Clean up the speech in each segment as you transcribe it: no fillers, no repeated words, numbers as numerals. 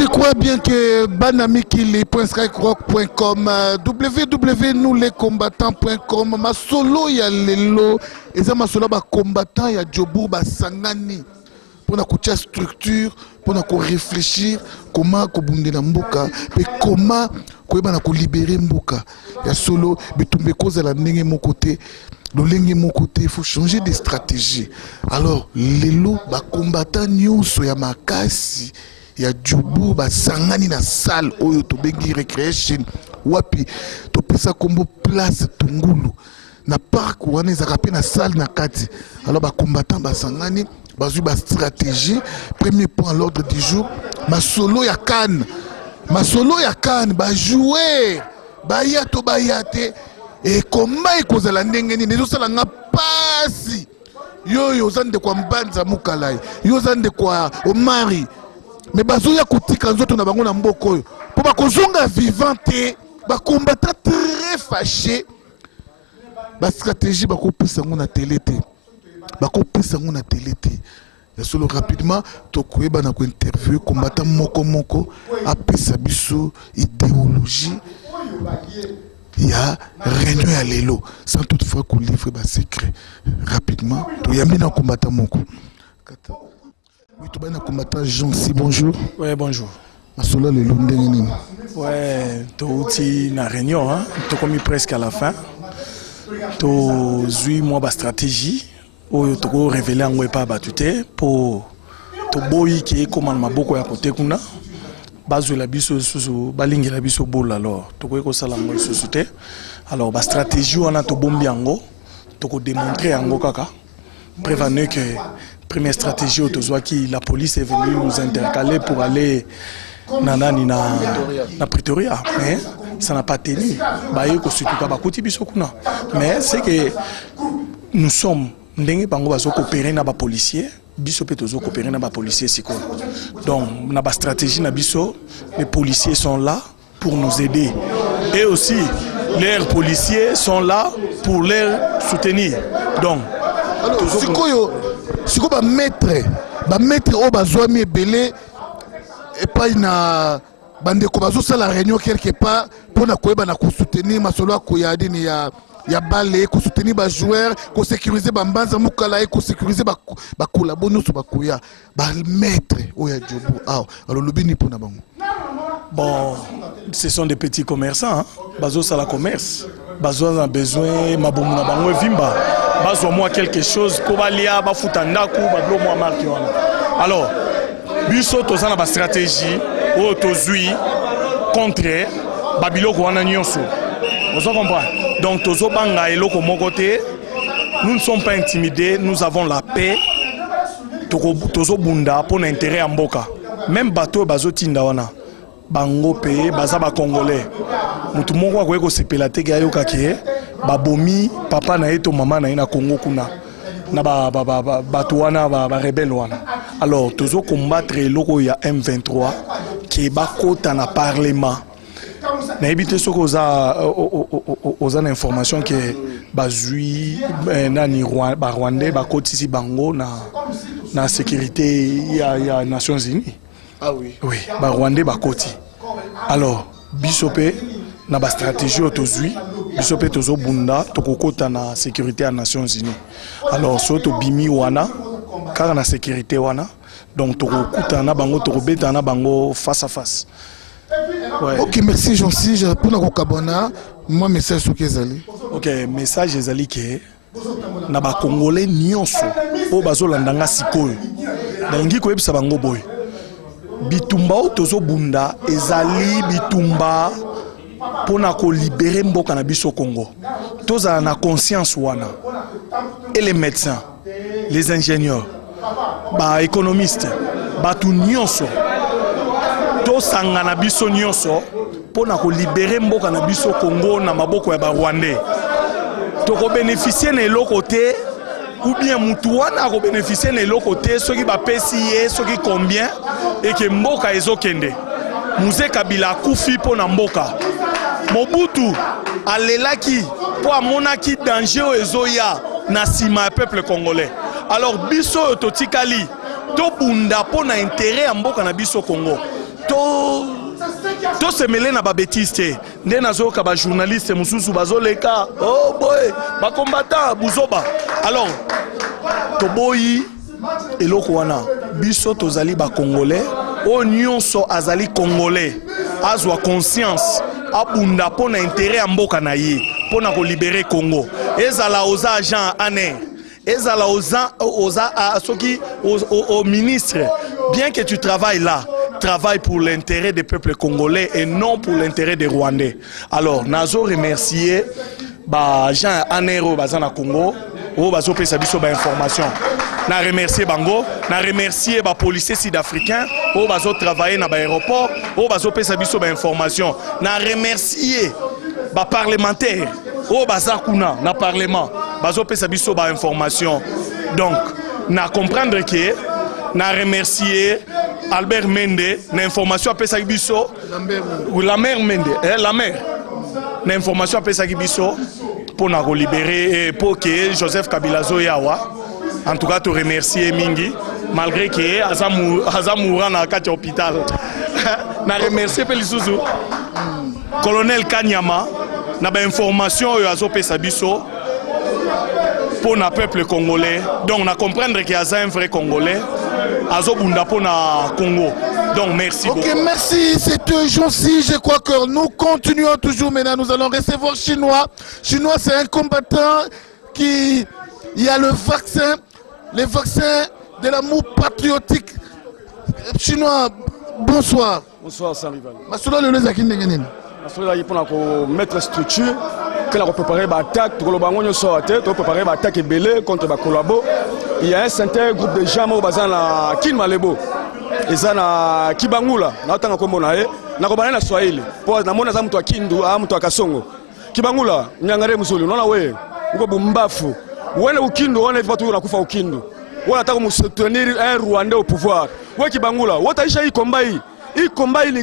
Je crois bien que banamikili.skyrock.com, www.nouslescombattants.com, ma solo ya lelo, et ça ma solo ba combattant ya Djobour ba sangani. Pour na kucha structure, pour na réfléchir comment kobunde na mboka, et comment koyeba na ko libérer mboka. Ya solo betumbe koza la ndenge mon côté. Il faut changer de stratégie. Alors, lelo ba combattant nyonso ya makasi ya Djobour ba sangani na salle oyo to bengi recreation wapi to pesa kombo place Tungulu na parc wana ezaka pe na salle na kati. Alors ba combattant ba sangani bazui ba stratégie. Premier point à l'ordre du jour, ma solo ya Cannes ba jouer ba yato ba yate. Et comment il cause la ndengeni ne sala nga pasi yo zande kwa mbanza mukalai yo zande kwa omari mais bazo ya kutika nzoto na bango na mboko yo po ba kozonga vivante ba combattant très fâché ba stratégie ba ko pesa ngona télé te ya solo rapidement to koyeba na ko interview combattant moko a pesa biso idéologie. Il y a réunion à l'élo, sans toutefois qu'on livre des secrets rapidement. Il y a un combattant mon coup. Oui, tu as un combattant Jean Si, bonjour. Oui, bonjour. Masola le Londres. Ouais, tu as une réunion, hein? Tu as commis presque à la fin. Tu as eu une stratégie. Tu as révélé un peu battu pour te boy qui est comme ma beaucoup à côté kuna. Bazo la biso susu balingi la biso bol alors to ko sala mo société alors ba stratégie on a to bombi yango to ko démontrer yango kaka prévenir que première stratégie autozoa qui la police est venue nous intercaler pour aller na Pretoria mais ça n'a pas tenu ba yeko surtout ka ba koti biso kuna mais c'est que nous sommes ndenge bango bazo coopérer na ba policiers biso pe tozo coopérer na ba policiers siko donc na ba stratégie na biso les policiers sont là pour nous aider et aussi les policiers sont là pour les soutenir donc alors siko ba maître o bazwami ebele et pas na bande ko bazo sala réunion quelque part pour na koyeba na ko soutenir masolo akoyadi ni ya balé, ko soutenir ba joueur, ko sécuriser ba mbanza mukala, ko sécuriser ba collaborer sur ba koya, ba maître oya Djobour. Alors le bini pour na bango. Bon, ce sont des petits commerçants, hein. Bazo ça la commerce. Bazo a besoin mabomu na bango vimba. Bazo moi quelque chose ko balia ba futanda ku ba blo moi marque wana. Alors, biso to za na ba stratégie o to zui contre babiloko wana nyonso. Vous comprenez? Donc, nous ne sommes pas intimidés, nous avons la paix. Tozo bunda pour l'intérêt en boka. Même bateau bazo tindawana. Bango pe bazaba congolais. Mutu moko ko se pelate ga yoka ke babomi papa na eto mama na ina Congo kuna. Na bato wana ba rebelle wana. Alors, tozo combattre loko ya M23 qui ba kota na parlement. Mais éviter ce qu'on a aux informations que bazui nani Rwandais bakoti bango na sécurité il y a Nations Unies. Ah oui. Oui, Rwandais bakoti. Alors bisope na ba stratégie autozui bisope tozo bunda tokokota na sécurité à Nations Unies. Alors soto bimi wana car na sécurité wana donc tokokota na bango tokobeta na bango face à face. Ouais. Ok, merci Jean-Si. Pour nous kabona, moi message sur Kezali. Ok, message Kezali que na ba Congolais nyonso o bazo landanga sikoyo. Nalingi ko yebisa bango boy. Bitumba o tozo bunda ezali bitumba pona ko libérer mboka na biso Congo. Toza na conscience wana. Et les médecins, les ingénieurs, ba économistes, ba tout nyonso sangana biso nyonso pona ko libérer mboka na biso Congo na maboko ya ba Rwandais. To ko bénéficier na eloko te ou bien mutu wana ko bénéficier na eloko te soki ba pesi ye soki combien et que mboka ezokende. Muse Kabila kufi pona mboka. Mobutu alelaki po amonaki danger ezoya na sima ya peuple congolais. Alors biso totikali to bunda pona intérêt ya mboka na biso Congo. To se mêler na ba bêtise te nde nazoka ba journaliste mususu bazoleka oh boy ba combattant buzoba alors toboyi eloko wana biso tozali ba congolais o nyonso azali congolais azwa conscience abunda pona intérêt ya mboka na ye pona ko libérer Congo ezala oza agent aner ezala oza soki au ministre bien que tu travailles là travaille pour l'intérêt des peuples congolais et non pour l'intérêt des Rwandais. Alors, nazo remercier ba Jean Anero bazana Congo, o bazo pesa biso ba information. Na remercier bango, na remercier ba policiers sud-africains, o bazo travailler na ba aéroport, o bazo pesa biso ba information. Na remercier ba parlementaires, o bazakuna na parlement, bazo pesa biso ba information. Donc, na comprendre que na remercier Albert Mende, l'information à Sagibiso, la mère Mende, la mère, l'information à Sagibiso pour nous libérer et pour que Joseph Kabila Zoyawa, en tout cas, te remercier Mingi, malgré que Azamoura n'a qu'à l'hôpital. Na remercier Pelisuzu, colonel Kanyama, n'a pas information à Zopé Sabiso pour le peuple congolais. Donc, on a comprendre qu'il y a un vrai Congolais. Azobunda pour na Congo. Donc merci beaucoup. Ok, merci. C'est Jonsi. Je crois que nous continuons toujours maintenant. Nous allons recevoir Chinois. Chinois, c'est un combattant qui... Il y a le vaccin de l'amour patriotique. Chinois, bonsoir. Bonsoir, Saint-Rival. Masula le lezaki ndengenene. Masula yi pona ko mettre structure que la préparer l'attaque, tout le bangonyo sorte, tout préparer l'attaque et belé contre ba collabo. Il y a un certain groupe de gens au bazan na Kinmalebo. Eza na Kibangula, na tanga kombo na e, na ko banana Swahili. Po na mona za mtu wa Kindu, mtu wa Kasongo. Kibangula, nyangare mzuri, unaona wewe, uko bumbafu. Wewe ukindu, uone watu wanakufa ukindu. Wewe unataka msoutenir un Rwandais au pouvoir. Wewe Kibangula, wewe utaisha hii komba hii. Hii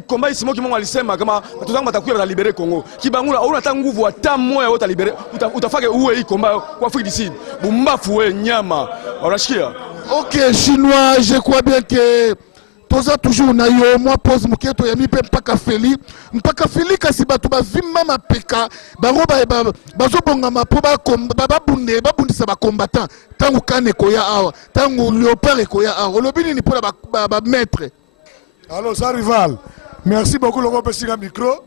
komba Simon Kimongo alisema kama tutazanga batakuwa libérer Congo. Kibangula unataka nguvu hata moya wote libérer utafake uwe hii komba kwa Afrique du Sud. Bumbafu we nyama. Unashikia? Ok, Chinois, je crois bien que toza toujours na yo moi pose muketo ya mipe mpaka feli kasi bato bavimba mapeka bango bazobonga mapo babundisa bacombattant tangu kane koya awa tangu léopard ekoya awa olobi nini mpona bametre. Alors ça rival, merci beaucoup le groupe Singa micro.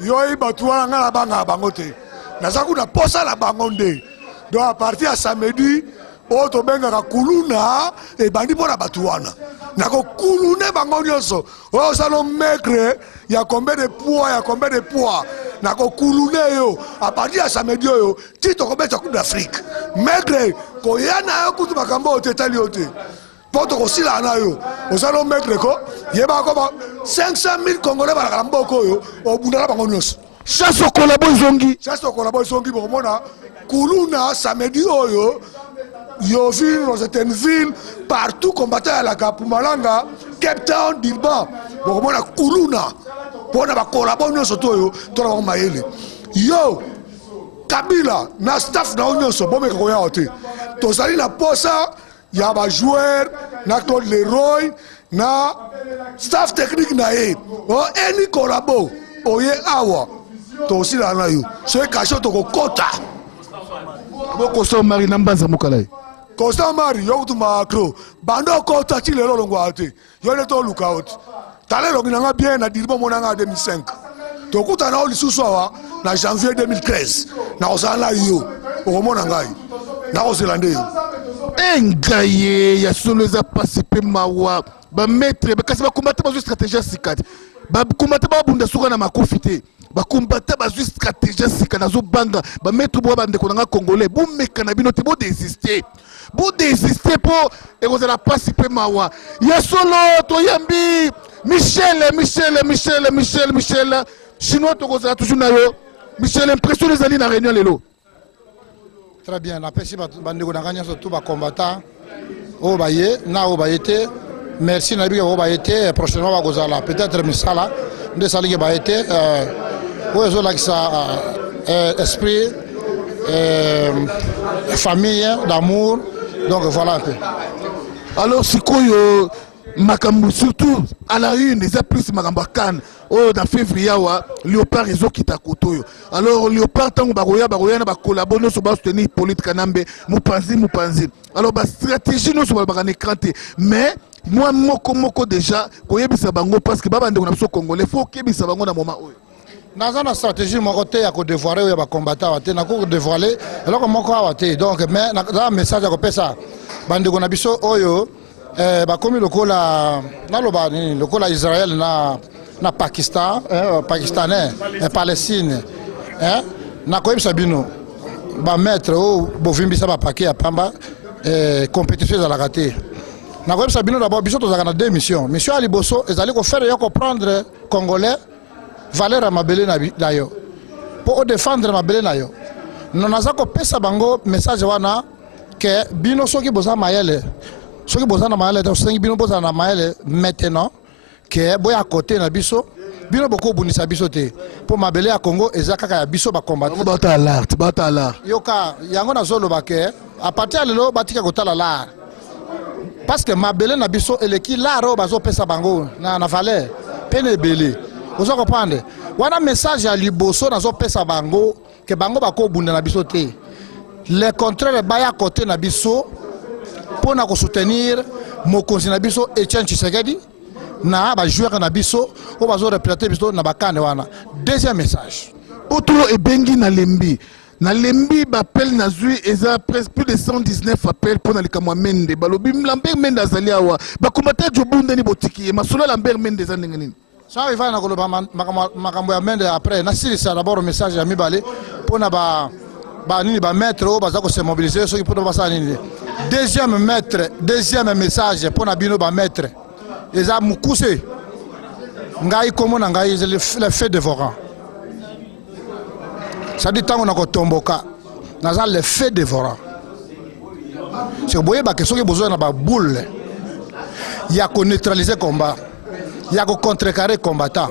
Yoi batouana nga la banga bangote. Nazaku na posa la bangonde. Donc à partir à samedi, auto benga ka kuluna et bandi pour la batouana. Nako kulune bangonyoso. Oh salon maigre, il y a combien de poids, Nako kulune yo. À partir à samedi yo, tito combien de coupe d'Afrique. Maigre, koyana yo kutu makambo tetali yote. Poto aussi là na yo osalo mettre ko yeba ko 500 000 congolais ba la mboko yo obundala bango nyos chasse au collabo zongi bomona kuluna samedi oyo yo ville dans certaines villes partout combattant à la Kapumalanga Cape Town Durban bomona kuluna pona ba collabo nyos to yo to la mayele yo Kabila na staff na nyos bomeka ko ya hote to sali na posa. Il y a des joueurs, na Claude Leroy, na staff technique na ye. Oh, eni collabo, oye awa. To aussi la na yo. C'est caché to kota. Bo Costa Mari nambanza mukalai. Costa Mari yo tu macro. Bando kota ti lelo longo ate. Yo le to look out. Tale lo binanga bien na Dirbo monanga 2005. To kuta na oli suswa na janvier 2013. Na osala yo. O mona ngai. Na oselande yo. Engaye ya solo za participer mawa ba maître ba kasi ba combattre ba stratégie sikati ba combattre ba bunda suka na makofite ba combattre ba stratégie sikati na zo banga ba maître bo ba ndeko na congolais bo meka na bino te bo désister pour ekozala participer mawa ya solo to yambi Michel Chinois to kozala toujours na yo Michel impression les alliés na réunion lelo. Très bien, la PSI bandeko na gagné surtout ba combattant au baye na au bayete merci na biga au bayete prochainement ba gozala peut-être misala de salige bayete au zo la esprit famille d'amour donc voilà un peu. Alors sikoyo makambo surtout à la une déjà plus makambo kan oh dans février wa Léopard ezo kita kotoyo alors Léopard tango baroya na ba collaborer so ba soutenir Hippolyte Kanambe mupanzi alors ba stratégie no so ba écranté mais moi moko déjà koyebisa bango parce que baba ndeko na biso congolais faut kebisa bango na moment oyo dans une stratégie mon côté ya ko dévoiler ya ba combattant te na ko dévoiler alors moko awate donc mais na message ya ko pesa bandeko na biso oyo bakomi lokola naloba nini lokola Israël na Pakistan pakistanais Palestine na koyebisa bino ba maître o bovimbisa ba paquet ya pamba compétition za la raté na koyebisa bino d'abord biso tozaka na deux missions mission ali boso ezali ko faire yo comprendre congolais valeur mabele na yo pour défendre mabele na yo naza ko pesa bango message wana que bino soki boza mayele soki boza na mayele soki bino boza na mayele maintenant que boya côté na biso bino boko bunisa biso te pour mabele ya Congo ezaka ya biso ba combattre bata l'art yoka yango na zolo ba ke à partir de lelo batika kotala l'art parce que mabele na biso eleki l'art bazo pesa bango na valeur pene belé vous comprenez wana message ya liboso na zo pesa bango que bango bako bunda na biso te le contraire baya côté na biso pour na ko soutenir mokonzi na biso Etienne Tshisekedi na ba joueur na biso o bazo représenter biso na bakane wana deuxième message autour et bengi na lembi bappel na zui eza presque plus de 119 appels pour na likamwa mende balobi Lambert Mende azali awa ba combattant jobunda ni botiki masolo Lambert Mende za ndenge nini ça il va na koloba makambo ya Mende après na silisa d'abord message ya mibale pour na ba nini ba maître o baza ko se mobiliser ceux qui pour passer nini deuxième message pour na bino ba maître eza mukuse ngai komo na ngai le fait dévorant ça dit tango na ko tomboka naza le fait dévorant c'est boye ba que soki besoin na ba boule ya ko neutraliser combat ya ko contrecarrer combattant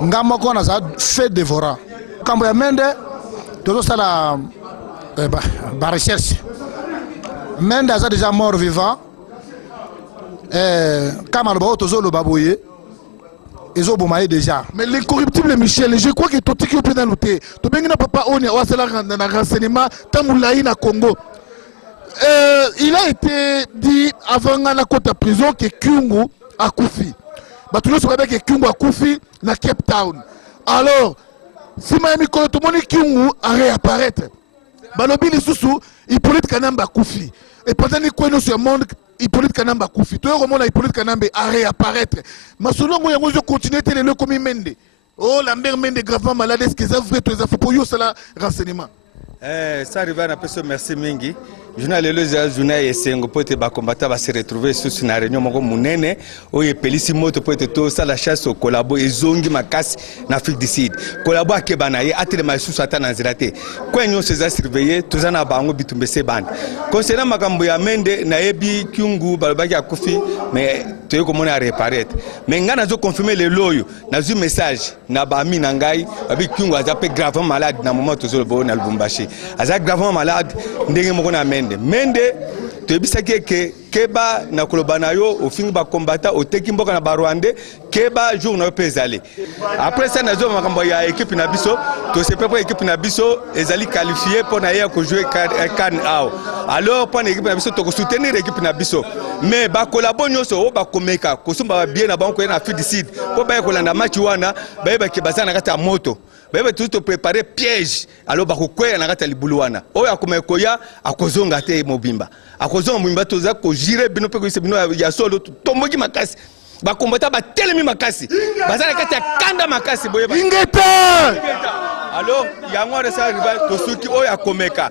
ngamo ko naza fait dévorant kambo ya Mende tozo sala ba recherche Mende a déjà mort vivant comme le tozo le baboye ils ont bomaye déjà mais l'incorruptible Michel je crois que totiki au pénalité to bengi na papa oni wa sala na renseignement tamulayi na Congo il a été dit avant la côte prison que Kyungu a koufi batulo so que Kyungu a koufi na Cape Town alors si Miami Kolo to moni Kyungu a réapparaître balobi lisusu Hippolyte Kanambe a koufi et pendant ni quoi sur le monde Hippolyte Kanambe a koufi to remonte Hippolyte Kanambe a réapparaître masolongo yango zo continuer tele comme Mende oh Lambert Mende gravement malade est-ce que ça vrai to ça faut pour yo cela renseignement ça arrive à peu merci mingi journal le journal esengo pote ba combattant va se retrouver sur une réunion moko munene oye pelisi moto pote to ça la chasse au collabo ezongi makasi na Afrique du Sud collabo akebana ye atele masusu ata na nzirate kwenyo seza surveiller tozana bango bitumbe se bande concernant makambo ya Mende na yebi Kyungu balobaki akufi mais toye komona réapparaître mais ngana zo confirmer le loyo na zu message na ba mi na ngai abi Kyungu azape gravement malade na moment tozo bo na Lubumbashi aza gravement malade ndenge moko na Mende tebisaki ke keba na koloba na yo ofingi ba combattant oteki mboka na Barwande keba jour na pezali après ça nazo makambo ya équipe na biso to se prépare équipe na biso ezali qualifié pour na ya ko jouer CAN AO alors pour na équipe na biso to ko soutenir équipe na biso mais ba collabo nyoso o ba komeka ko sumba bien na banko na Afrique du Sud pour ba ko landa match wana ba ba ke bazana kata moto ba tout préparer piège alors ba ko kwela na kata libulu wana oyo akomekoya akozonga te mobimba akozonga mobimba toza ko jire bino pe ko se bino ya solo tomoki makasi ba combattant ba telemi makasi bazana kata kanda makasi boye ingeta alors yango de ça arrive to suki oyo akomeka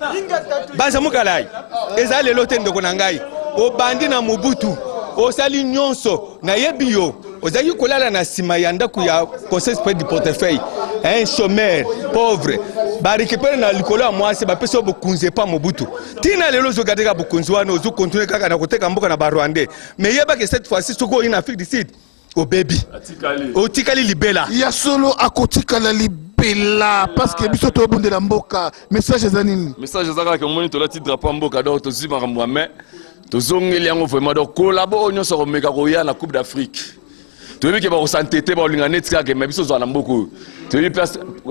baza mukalai ezali lote ndoko na ngai o bandi na Mobutu o sali nyonso na yebi yo ozaki kolala na sima ya ndako ya conseil du portefeuille un chômeur pauvre ba récupérer na likolo ya mwasi ba peso bokunze pa Mobutu tina lelo zo gadeka bokunzi wana ozo continuer kaka na koteka mboka na Barwande mais yeba que cette fois-ci soko in Afrique du Sud au baby o tikali libela ya solo akotikala libela parce que biso to bundela mboka message za nini message za kaka moni to lati drapeau mboka donc to zima kamwa mais tozongeli yango vraiment donc collabo nyonso komeka koya na Coupe d'Afrique toyebi ke bakosantete baolinga neti kaka me biso ozala na mboka oyo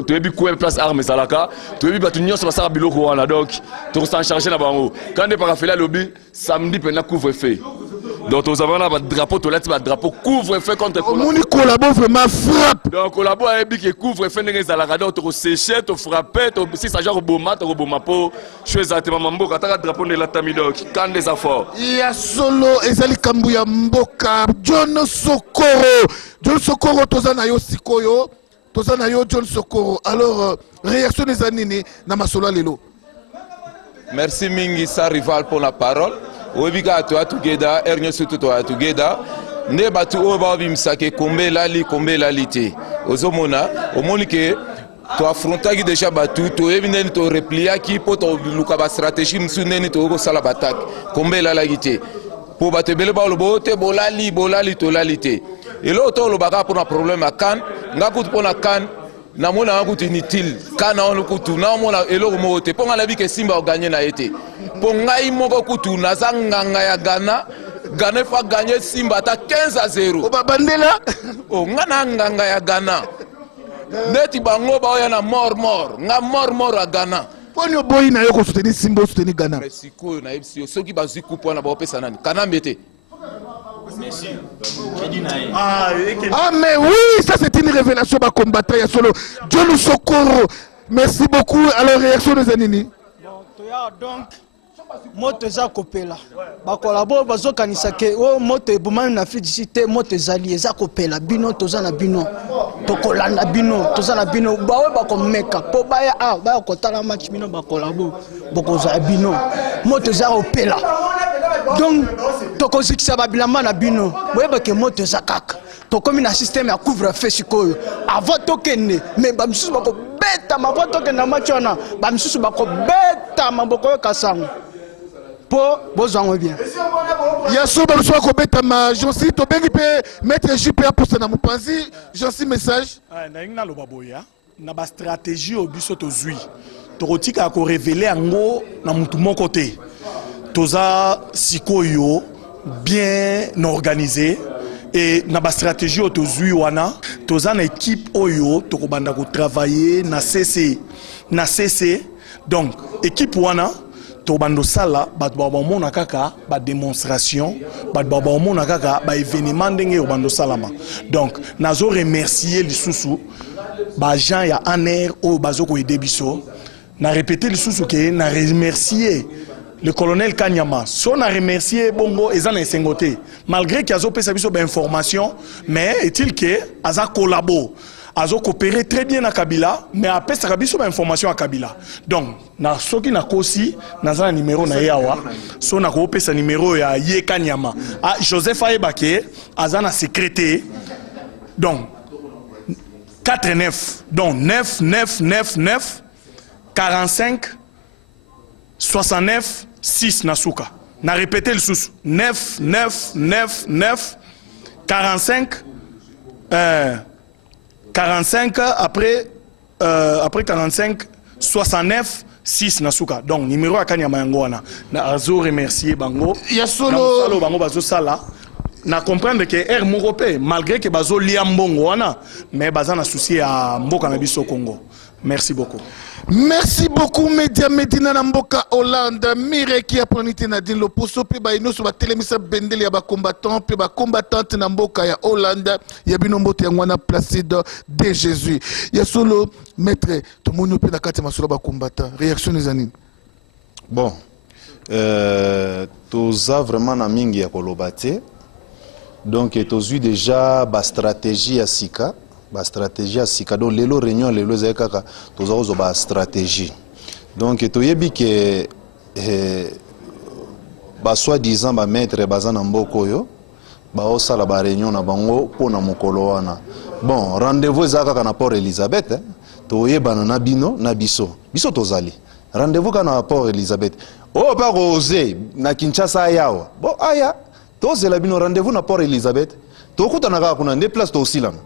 toyebi kuya place arme ezalaka toyebi bato nyonso basala biloko wana donc tokosancharge na bango quand nde pakafeli alobi samedi mpena couvre-feu donc tozavana na badrapeau tolati badrapeau couvre-feu contre omoni collabo vraiment frappe donc collabo ayebi ke couvre-feu ndenge ezalaka donc tokoseche tofrappe tosisa genre koboma mpo cho ezala te mama mboka ataka drapeau nde elatami donc quand nde eza fort ya solo ezali kambu ya mboka John Sokoro toza na yo sikoyo toza na yo John Sokoro alors réaction eza nini na masolo lelo. Merci mingi sa rival pour la parole. Oebika to together ernyo surtout to together ne batu o ba bimsake kombe lali te ozomona omoni ke to affrontaki déjà batu to ebineni to replier ki po to luka ba stratégie msuneni to ko sala batak kombe lali te po batebele ba lobo te bolali to lali te et l'autre le baga pour un problème à Cannes ngakutu pour na Cannes na mona ngakutu inutile Cannes on kutu na mona elo mo te ponga la bi ke Simba o gagner na été ponga imoko kutu na zanganga ya Ghana fa gagner Simba ta 15-0 o babandela o ngana nganga ya Ghana neti bango ba ya na mort nga mort à Ghana ponyo boy na yo ko soutenir Simba soutenir Ghana siko na ebisi soki bazwi coupe na ba opesa nani Kanambe te. Ah mais oui, ça c'est une révélation ba combattant ya solo John Sokoro. Merci beaucoup. Alors réaction de Zanini. Donc moto za kopela ba collabo bazo kanisa ke o moto ebumani na fidicité moto zali eza kopela bino toza na bino tokolanda bino toza na bino bawe ba komeka po baya ba kotala match bino ba collabo bokoza bino moto za kopela. Donc tokozikisa babilamba na bino boyeba ke moto eza kaka tokomi na système ya couvre-feu sikoyo avant tokende mais bamisusu bakobeta avant tokende na match wana bamisusu bakobeta maboko yo kasango po bozwango bien yaso bamisusu bakobeta ma jonsi tobengi pe maître JP aposa na mopanzi jonsi message na inga loba boya na ba stratégie obiso tozui tokotika ko révéler yango na mutu moko te toza sikoyo bien organisé et na ba stratégie otozui wana toza na équipe oyo tokobanda ko travailler na CC donc équipe wana tobando sala bat baba mona kaka ba démonstration bat baba mona kaka ba événement ndenge obando salama donc nazo remercier lisusu ba gens ya aner o bazoko aider biso na répéter lisusu ke na remercier le colonel Kanyama, son a remercié Bongo et Zan Sengote. Malgré qu'il y a des informations, mais est-il que Aza collabo, Azo coopéré très bien à Kabila, mais après ça a des informations à Kabila. Donc, na soki na kosi, na un numéro na yawa, son a coopé sa numéro ya Ye Kanyama. Ah, Joseph Aebake, Aza na secrétaire. Donc, 4-9, donc 9 45 69 6 Nasuka. Na répété le sous 9 45 45 après 45 69 6 Nasuka. Donc numéro à Kanyama Yangoana. Na azo remercier bango. Ya solo bango bazo sala. Na comprendre que R Morope malgré que bazo liambongo wana mais bazana souci à mboka na biso Congo. Merci beaucoup. Merci beaucoup Média Medina Namboka Hollande Mire qui a pronité Nadine Loposo pe ba ino so ba telemisa bendele ya ba combattant pe ba combattante Namboka ya Hollande ya binombote ya ngwana Placide de Jésus ya solo maître to monyo pe na kati masolo ba combattant réaction les anines. Bon toza vraiment na mingi ya kolobate donc tozui déjà ba stratégie ya sika ba stratégie à Sikado lelo réunion lelo ezaka tozo ba stratégie donc toyebi que ba soi-disant ba maître bazana mboko yo ba osala ba réunion na bango pona mokolo wana bon rendez-vous ezaka na Port Elizabeth toyebana na bino na biso tozali rendez-vous kana Port Elizabeth o pa osé na Kinshasa yawa bon aya tozela bino rendez-vous na Port Elizabeth tokutana kaka kuna nde place to osilana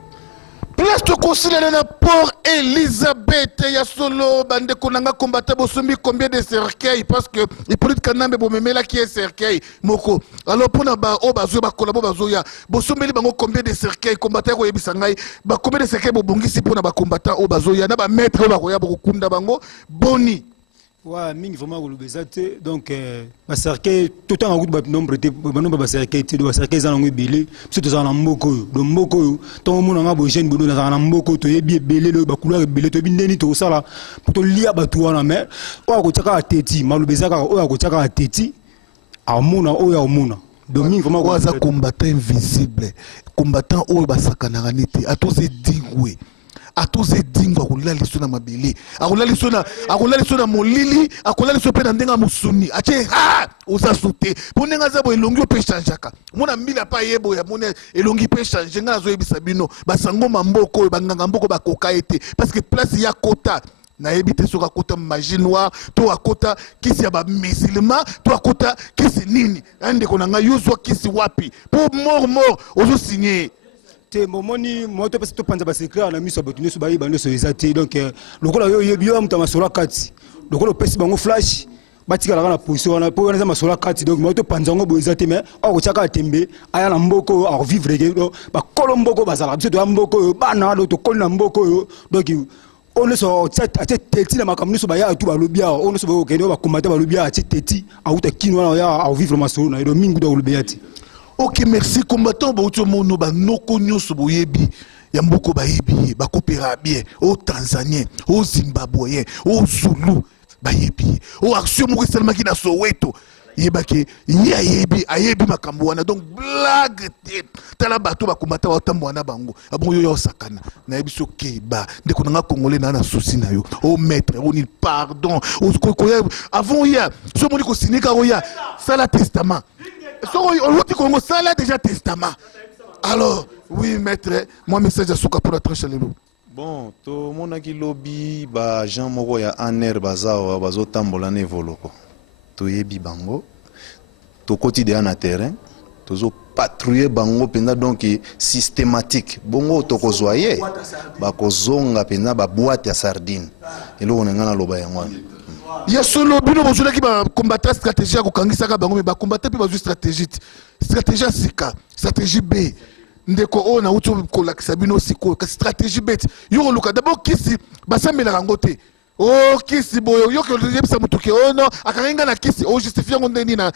place tokosilana na Port Elizabeth ya solo bande konanga combattant bosombi combien de cercueils parce que il peut être kanambe bomemela qui est cercueil moko alors pona ba o bazo ba kolabo bazo ya bosombeli bango combien de cercueils combattant ko yebisa ngai ba combien de cercueils bobongisi pona ba combattant o bazo ya na ba maître ba ko ya bokunda bango boni. Ouais, mingi vraiment le donc ba cercueil tout temps en nombre de nombre ba cercueil de ba cercueil za ngwe belé surtout za na mboko do mboko to mo na bo jeune bodo na mboko to yebi belé le ba couleur belé to bindeni to sala pour to lia ba to na mer o ko chaka ateti malubeza ka o ko chaka ateti amuna o ya amuna donc mingi vraiment ko combattant invisible combattant o ba sakana nete a tous dingwe a tous dingo akolela liso na mabele akolela liso na molili akolela liso pe na ndenga musuni ache ha oza sute ponenga za bo elongi pe changeaka mona mbila pa yebo ya mona elongi pe change nga zo yebisa bino basango mamboko banganga mboko bakoka ete parce que place ya kota na yebite soka kota magie noire to akota kisi ya ba musulman to akota kisi nini ande konanga yozwa kisi wapi pour mort ozo signer te momoni moto parce que panza ba secret na miso ba tuneso ba yibande so ezate donc lokola yo yebi yo mutama sola kati lokola pesi bango flash batika la na position na po na masola kati donc moto panza ngo bo ezate mais o ko chaka tembe aya na mboko a vivre ke ba kolomboko bazala biso to mboko bana do to kolina mboko donc on ne so teti na makamni so ba ya tu ba lobia on ne so ba ke no ba combattre ba lobia teti a uta kinwa ya a vivre masolo na do mingu do lobia ti. Ok, merci. Combattant, mono ba noko nyoso boyebi. Yamboko ba yebi, ba kopera bien. Au Tanzanien, au Zimbabwéen, au Zulu, ba yebi. Au action moko seulement qui na Soweto. Yebake, yebi, ayebi makambo wana. Donc blague te. Tala bato ba combattant wa tambo wana bango. Abon yo sakana. Na yebi so keba. Ndeko nanga congolais na souci na yo. Oh maître, on dit pardon. Avant hier, so moni ko sinika oya. Ça la testament. On a déjà testament. Alors, oui, maître, moi, message à Souka pour la tranche à l'élo. Bon, to monaki lobby, ba Jean Moko ya aner bazao, bazo tambola ne voloko. To yebi bango, to quotidien na terrain, to zo patrouiller bango penda donc systématique. Bongo to ko zoye, ba ko zonga penda ba boîte ya sardine. Elo onengana loba yango. Il y a solo bino bozula ki ba combattre stratégie ko kangisa ka bango mais ba combattre pe bazu stratégie sika stratégie B ndeko o na uto ko lakisa bino siko ka stratégie B yo luka d'abord kisi basamela rangote o kisi boyo yo ko yebisa mutuke o no akaringa na kisi o justifier ngondeni na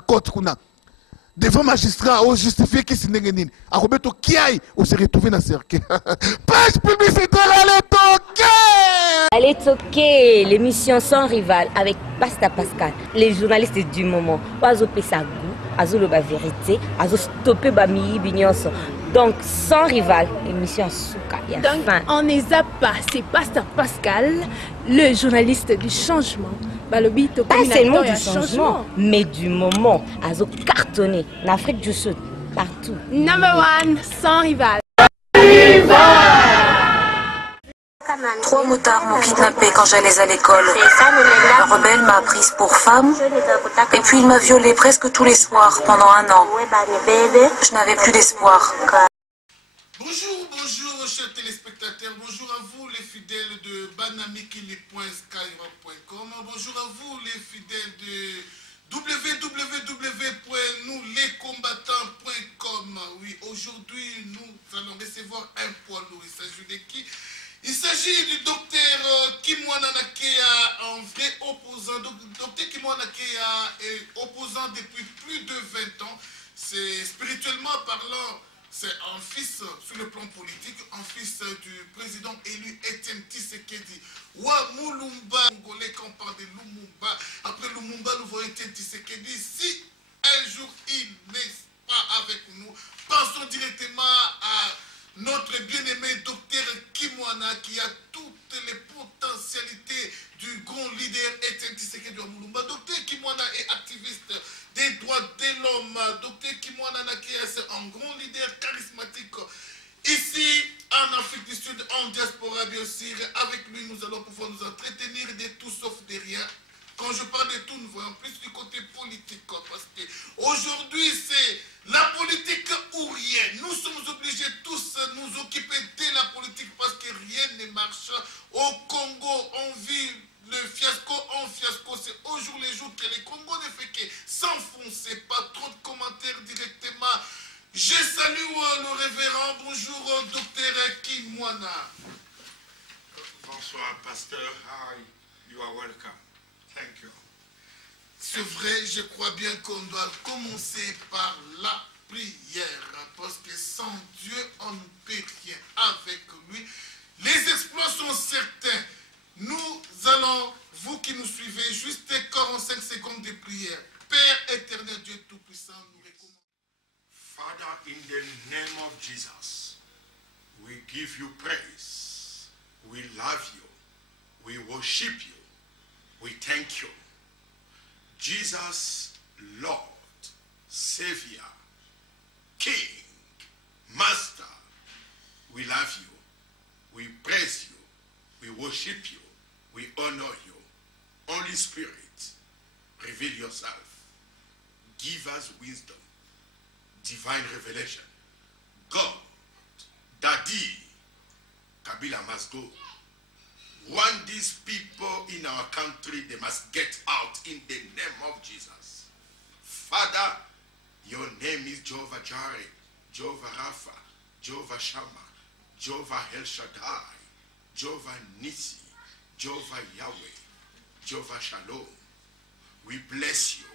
court kuna devant magistrat o justifier kisi ndenge nini akobeto kiai o se retrouver na cercle page publicitaire allez toquer. Allez toquer l'émission Sans Rival avec Basta Pascal, les journalistes du moment. Oiseau Pessagou, Azo Loba Vérité, Azo Stoppé Bami Bignonso. Donc Sans Rival, émission Souka. Donc on ne zappe pas, c'est Basta Pascal, le journaliste du changement. Pas seulement du changement, mais du moment. Azo cartonné en Afrique du Sud, partout. Number one, Sans Rival. 3 motards m'ont kidnappé quand j'allais à l'école. Un rebelle m'a prise pour femme et puis il m'a violée presque tous les soirs pendant 1 an. Je n'avais plus d'espoir. Bonjour chers téléspectateurs, bonjour à vous les fidèles de banamikili.skyrock.com, bonjour à vous les fidèles de www.nouslescombattants.com. Oui, aujourd'hui nous allons recevoir un poids lourd. Il s'agit de qui? Il s'agit du docteur Kimwana Nakea, un vrai opposant. Docteur Kimwana Nakea est opposant depuis plus de 20 ans. C'est spirituellement parlant, c'est un fils sur le plan politique, un fils du président élu Etienne Tshisekedi. Wa Mulumba, Congolais, quand on parle de Lumumba, après Lumumba, nous voyons Etienne Tshisekedi. Si un jour il n'est pas avec nous, pensons directement à notre bien-aimé docteur Kimwana qui a toutes les potentialités du grand leader Etienne Tshisekedi Mulumba. Docteur Kimwana est activiste des droits de l'homme. Docteur Kimwana Nakea, c'est un grand leader charismatique ici en Afrique du Sud, en diaspora bien sûr. Avec lui, nous allons pouvoir nous entretenir de tout sauf de rien. Quand je parle de tout, nous voyons plus du côté politique. Parce qu'aujourd'hui, c'est la politique ou rien. Nous sommes obligés tous de nous occuper de la politique parce que rien ne marche. Au Congo, on vit le fiasco en fiasco. C'est au jour le jour que les Congo ne fait que s'enfoncer. Pas trop de commentaires directement. Je salue le révérend. Bonjour, docteur Kimwana. Bonsoir, pasteur. Hi, you are welcome. Thank you. C'est vrai, je crois bien qu'on doit commencer par la prière, parce que sans Dieu, on ne peut rien avec lui. Les exploits sont certains. Nous allons, vous qui nous suivez, juste 45 secondes de prière. Père éternel, Dieu Tout-Puissant, nous recommandons. Father, in the name of Jesus, we give you praise. We love you. We worship you. We thank you. Jesus, Lord, Savior, King, Master, we love you. We praise you. We worship you. We honor you. Holy Spirit, reveal yourself. Give us wisdom, divine revelation. God, Daddy, Kabila must go. Want these people in our country, they must get out in the name of Jesus. Father, your name is Jehovah Jireh, Jehovah Rapha, Jehovah Shammah, Jehovah El Shaddai, Jehovah Nissi, Jehovah Yahweh, Jehovah Shalom. We bless you.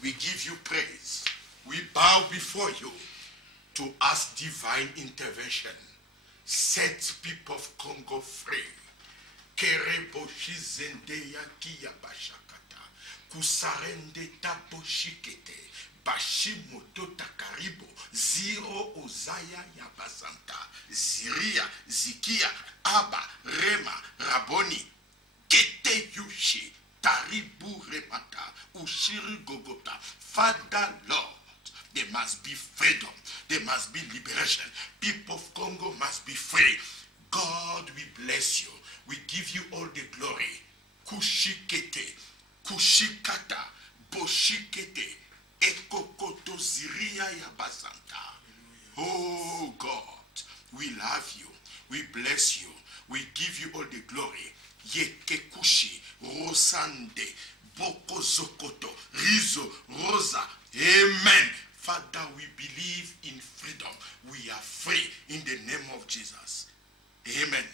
We give you praise. We bow before you to ask divine intervention. Set people of Congo free. Kerebo shizendeya kia bashakata. Kusarende tabo shikete. Bashimoto takaribo. Ziro ozaya yabasanta. Ziria, Zikia, Abba, Rema, Raboni. Kete yushi. Taribu remata. Ushiri gogota. Father Lord. There must be freedom. There must be liberation. People of Congo must be free. God, we bless you. We give you all the glory. Kushikete, kushikata, boshikete, ekokoto ziria ya basanta. Oh God, we love you. We bless you. We give you all the glory. Yekekushi, Rosande, Boko Zokoto, Rizo, Rosa. Amen. Father, we believe in freedom. We are free in the name of Jesus. Amen.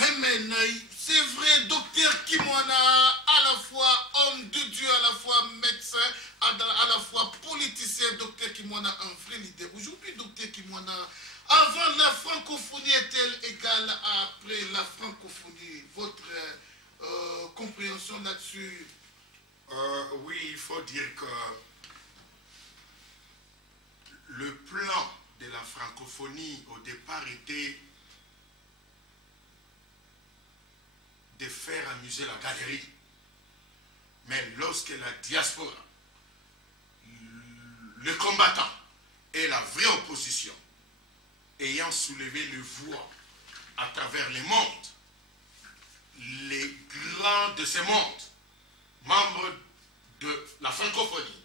Amen. C'est vrai, docteur Kimwana, à la fois homme de Dieu, à la fois médecin, à la fois politicien. Docteur Kimwana, un vrai leader. Aujourd'hui, docteur Kimwana, avant la francophonie est-elle égale à après la francophonie? Votre compréhension là-dessus? Oui, il faut dire que le plan de la francophonie au départ était de faire amuser la galerie. Mais lorsque la diaspora, le combattant et la vraie opposition, ayant soulevé le voix à travers le monde, les grands de ce monde, membres de la francophonie,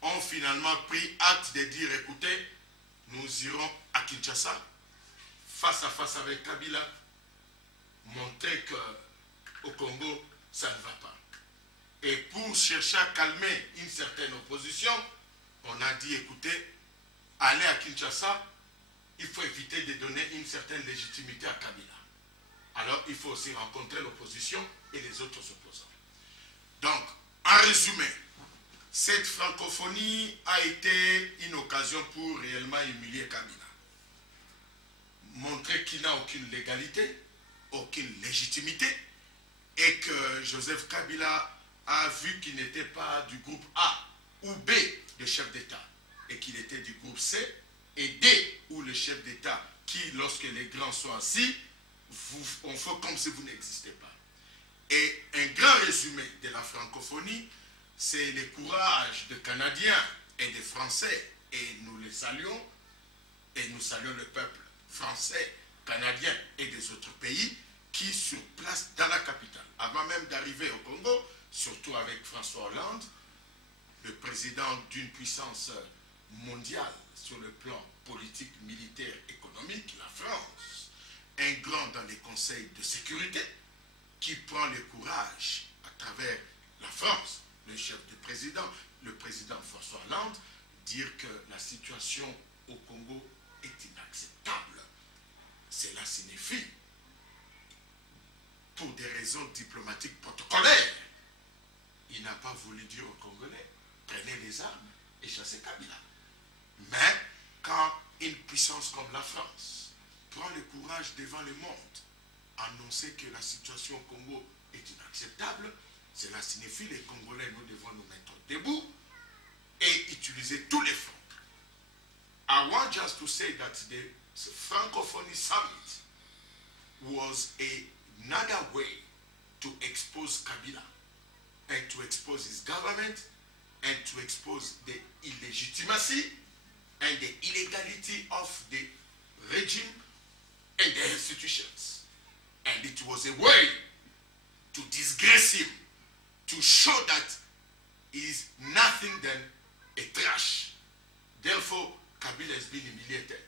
ont finalement pris acte de dire, écoutez, nous irons à Kinshasa, face à face avec Kabila, montrer qu'au Congo, ça ne va pas. Et pour chercher à calmer une certaine opposition, on a dit, écoutez, allez à Kinshasa, il faut éviter de donner une certaine légitimité à Kabila. Alors, il faut aussi rencontrer l'opposition et les autres opposants. Donc, en résumé, cette francophonie a été une occasion pour réellement humilier Kabila. Montrer qu'il n'a aucune légalité, aucune légitimité, et que Joseph Kabila a vu qu'il n'était pas du groupe A ou B de chef d'État, et qu'il était du groupe C et D, où le chef d'État, qui, lorsque les grands sont assis, on fait comme si vous n'existez pas. Et un grand résumé de la francophonie, c'est le courage des Canadiens et des Français, et nous les saluons, et nous saluons le peuple français, canadien et des autres pays, qui sur place dans la capitale, avant même d'arriver au Congo, surtout avec François Hollande, le président d'une puissance mondiale sur le plan politique, militaire, économique, la France, un grand dans les conseils de sécurité, qui prend le courage à travers la France, le chef du président, le président François Hollande, dire que la situation au Congo est inacceptable. Cela signifie, pour des raisons diplomatiques protocolaires, il n'a pas voulu dire aux Congolais, prenez les armes et chassez Kabila. Mais quand une puissance comme la France prend le courage devant le monde, annoncer que la situation au Congo est inacceptable, cela signifie que les Congolais, nous devons nous mettre debout et utiliser tous les fonds. I want just to say that the Francophonie Summit was another way to expose Kabila and to expose his government and to expose the illegitimacy and the illegality of the regime and the institutions. And it was a way to disgrace him, to show that he is nothing than a trash. Therefore, Kabila has been humiliated.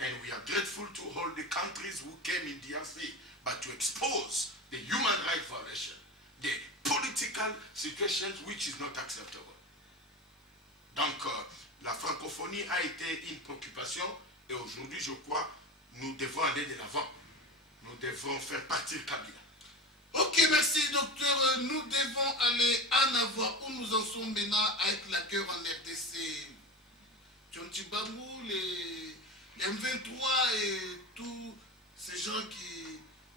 And we are grateful to all the countries who came in DRC, but to expose the human rights violation, the political situation which is not acceptable. Donc, la francophonie a été une préoccupation et aujourd'hui, je crois, nous devons aller de l'avant. Nous devons faire partir Kabila. Ok, merci docteur. Nous devons aller en avant où nous en sommes maintenant avec la guerre en RDC. Tchonti Bambou, les M23 et tous ces gens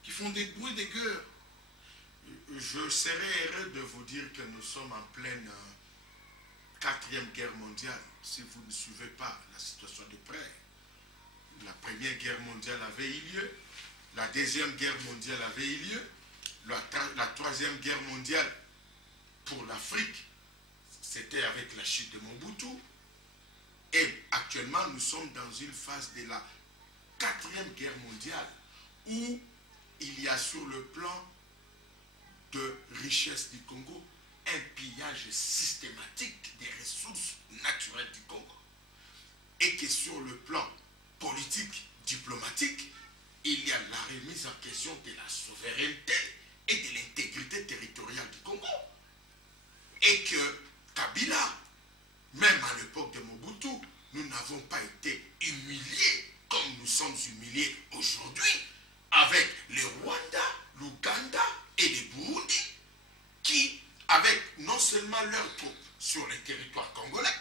qui font des bruits de guerre. Je serais heureux de vous dire que nous sommes en pleine 4e guerre mondiale, si vous ne suivez pas la situation de près. La première guerre mondiale avait eu lieu, la deuxième guerre mondiale avait eu lieu, la troisième guerre mondiale pour l'Afrique, c'était avec la chute de Mobutu. Et actuellement, nous sommes dans une phase de la 4e guerre mondiale où il y a sur le plan de richesse du Congo un pillage systématique des ressources naturelles du Congo. Et que sur le plan politique, diplomatique, il y a la remise en question de la souveraineté et de l'intégrité territoriale du Congo. Et que Kabila, même à l'époque de Mobutu, nous n'avons pas été humiliés comme nous sommes humiliés aujourd'hui avec le Rwanda, l'Ouganda et le Burundi qui, avec non seulement leurs troupes sur le territoire congolais,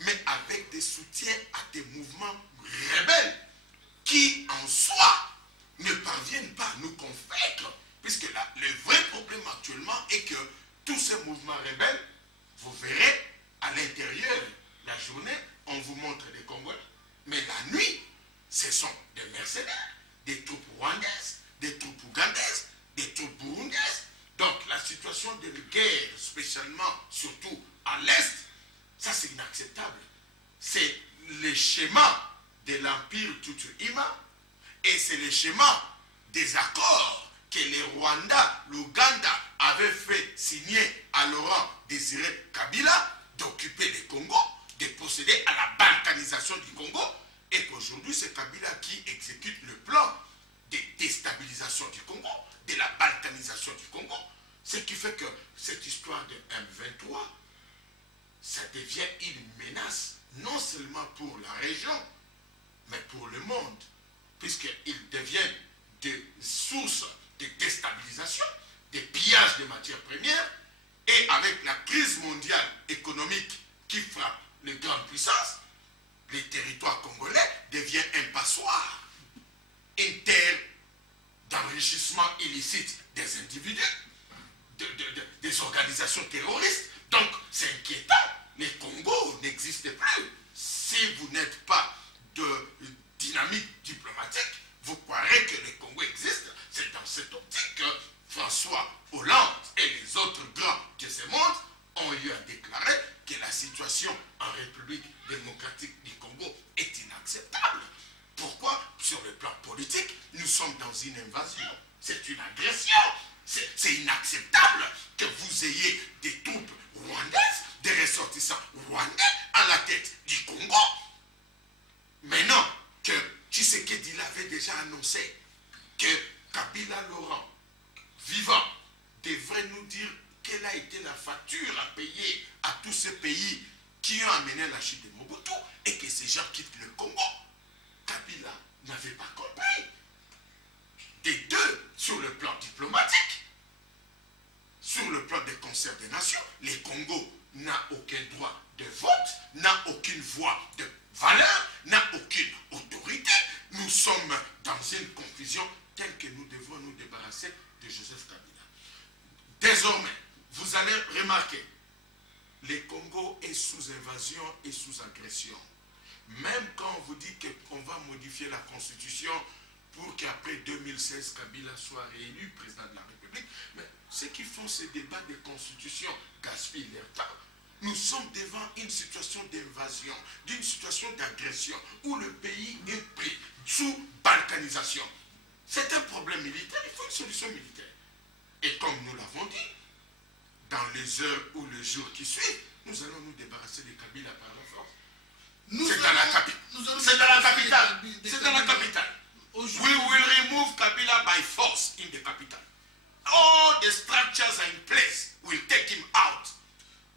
mais avec des soutiens à des mouvements rebelles qui, en soi, ne parviennent pas à nous convaincre, puisque le vrai problème actuellement est que tous ces mouvements rebelles, vous verrez, à l'intérieur, la journée, on vous montre des Congolais, mais la nuit, ce sont des mercenaires, des troupes rwandaises, des troupes ougandaises, des troupes burundaises. Donc la situation de guerre, spécialement, surtout à l'Est, ça c'est inacceptable. C'est le schéma de l'Empire Tutsuhima et c'est le schéma des accords que le Rwanda, l'Ouganda avaient fait signer à Laurent Désiré Kabila d'occuper le Congo, de procéder à la balkanisation du Congo, et qu'aujourd'hui c'est Kabila qui exécute le plan de déstabilisation du Congo, de la balkanisation du Congo, ce qui fait que cette histoire de M23, ça devient une menace non seulement pour la région, mais pour le monde, puisqu'ils deviennent des sources de déstabilisation, des pillages de matières premières, et avec la crise mondiale économique qui frappe les grandes puissances, les territoires congolais deviennent un passoire, une terre d'enrichissement illicite des individus, des organisations terroristes. Donc c'est inquiétant. Le Congo n'existe plus. Si vous n'êtes pas de dynamique diplomatique, vous croirez que le Congo existe. C'est dans cette optique que François Hollande et les autres grands de ce monde ont eu à déclarer que la situation en République démocratique du Congo est inacceptable. Pourquoi? Sur le plan politique, nous sommes dans une invasion. C'est une agression. C'est inacceptable que vous ayez des troupes rwandaises, des ressortissants rwandais à la tête du Congo. Maintenant que Tshisekedi l'avait déjà annoncé, que Kabila Laurent, vivant, devrait nous dire quelle a été la facture à payer à tous ces pays qui ont amené la chute de Mobutu et que ces gens quittent le Congo. Kabila n'avait pas compris. Des deux, sur le plan diplomatique, sur le plan des concerts des nations, les Congo n'a aucun droit de vote, n'a aucune voix de valeur, n'a aucune autorité. Nous sommes dans une confusion telle que nous devons nous débarrasser de Joseph Kabila. Désormais, vous allez remarquer, le Congo est sous invasion et sous agression. Même quand on vous dit qu'on va modifier la constitution pour qu'après 2016, Kabila soit réélu président de la République, mais ceux qui font ces débats de constitution gaspillent leur temps. Nous sommes devant une situation d'invasion, d'une situation d'agression, où le pays est pris sous balkanisation. C'est un problème militaire, il faut une solution militaire. Et comme nous l'avons dit, dans les heures ou les jours qui suivent, nous allons nous débarrasser de Kabila par la force. C'est dans la capitale. C'est dans la capitale. C'est dans la capitale. We will remove Kabila by force in the capital. All the structures are in place. We'll take him out.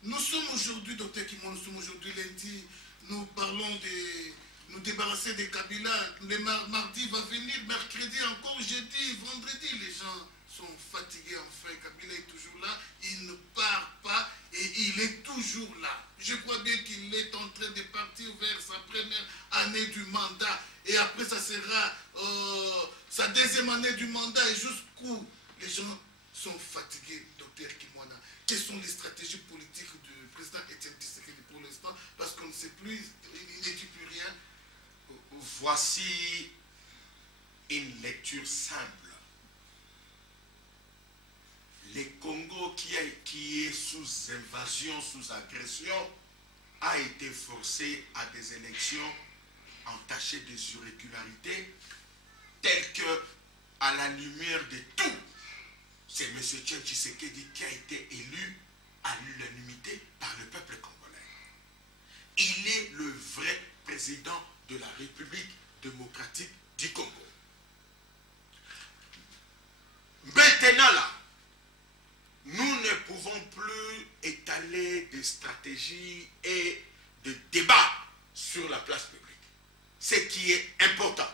Nous sommes aujourd'hui, Dr Kimon, nous sommes aujourd'hui lundi, nous parlons de nous débarrasser de Kabila. Le mardi va venir, mercredi encore, jeudi, vendredi, les gens sont fatigués enfin. Kabila est toujours là, il ne part pas et il est toujours là. Je crois bien qu'il est en train de partir vers sa première année du mandat et après ça sera sa deuxième année du mandat et jusqu'où les gens sont fatigués, Dr Kimwana. Quelles sont les stratégies politiques du président Étienne Tshisekedi pour l'instant? Parce qu'on ne sait plus, il ne dit plus rien. Voici une lecture simple. Le Congo qui est sous invasion, sous agression, a été forcé à des élections entachées des irrégularités, telles que, à la lumière de tout, c'est M. Étienne Tshisekedi qui a été élu à l'unanimité par le peuple congolais. Il est le vrai président de la République démocratique du Congo. Maintenant là, nous ne pouvons plus étaler des stratégies et des débats sur la place publique. Ce qui est important,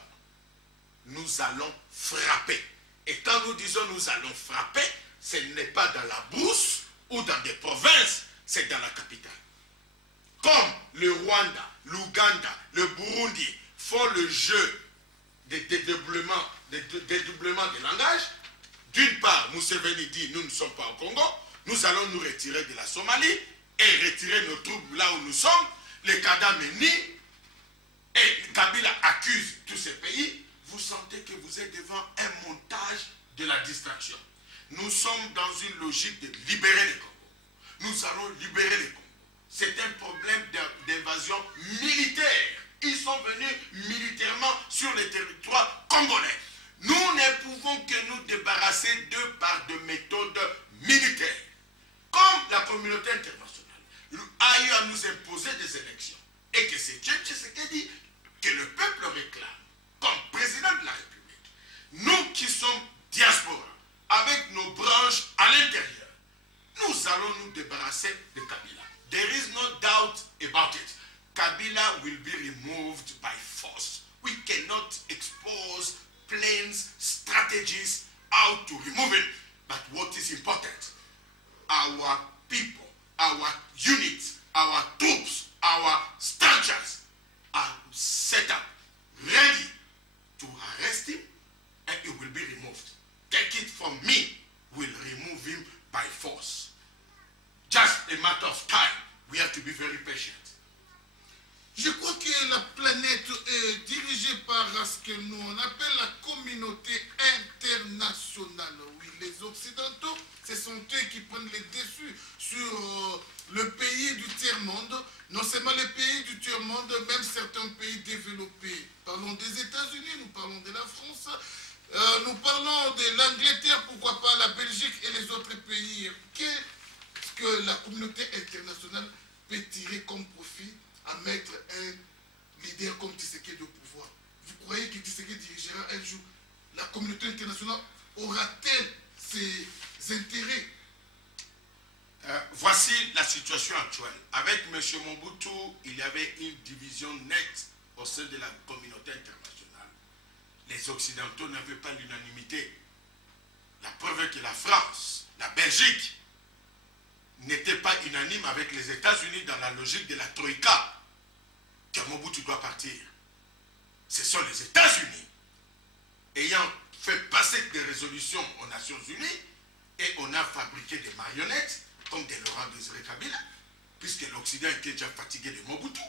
nous allons frapper. Et quand nous disons nous allons frapper, ce n'est pas dans la brousse ou dans des provinces, c'est dans la capitale. Comme le Rwanda, l'Ouganda, le Burundi font le jeu de dédoublement de langage, d'une part, Museveni dit nous ne sommes pas au Congo, nous allons nous retirer de la Somalie et retirer nos troupes là où nous sommes. Les Kadhafi nient et Kabila accuse tous ces pays. Vous sentez que vous êtes devant un montage de la distraction. Nous sommes dans une logique de libérer les Congo. Nous allons libérer les Congo. C'est un problème d'invasion militaire. Ils sont venus militairement sur le territoire congolais. Nous ne pouvons que nous débarrasser d'eux par des méthodes militaires. Comme la communauté internationale a eu à nous imposer des élections et que c'est Tshisekedi que le peuple réclame comme président de la République. Nous qui sommes diaspora, avec nos branches à l'intérieur, nous allons nous débarrasser de Kabila. There is no doubt about it. Kabila will be removed by force. We cannot expose plans, strategies, how to remove it. But what is important, our people, our units, our troops, our structures are set up, ready to arrest him, and he will be removed. Take it from me, we'll remove him by force. Just a matter of time. We have to be very patient. Je crois que la planète est dirigée par ce que nous on appelle la communauté internationale. Oui, les Occidentaux, ce sont eux qui prennent les dessus sur le pays du tiers-monde. Non seulement les pays du tiers-monde, même certains pays développés. Parlons des États-Unis, nous parlons de la France. Nous parlons de l'Angleterre, pourquoi pas la Belgique et les autres pays. Qu'est-ce que la communauté internationale peut tirer comme profit à mettre un leader comme Tshisekedi au pouvoir? Vous croyez que Tshisekedi dirigera un jour? La communauté internationale aura-t-elle ses intérêts? Voici la situation actuelle. Avec M. Mobutu, il y avait une division nette au sein de la communauté internationale. Les Occidentaux n'avaient pas l'unanimité. La preuve est que la France, la Belgique, n'étaient pas unanimes avec les États-Unis dans la logique de la Troïka, que Mobutu doit partir. Ce sont les États-Unis, ayant fait passer des résolutions aux Nations Unies, et on a fabriqué des marionnettes, comme des Laurent Désiré Kabila, puisque l'Occident était déjà fatigué de Mobutu.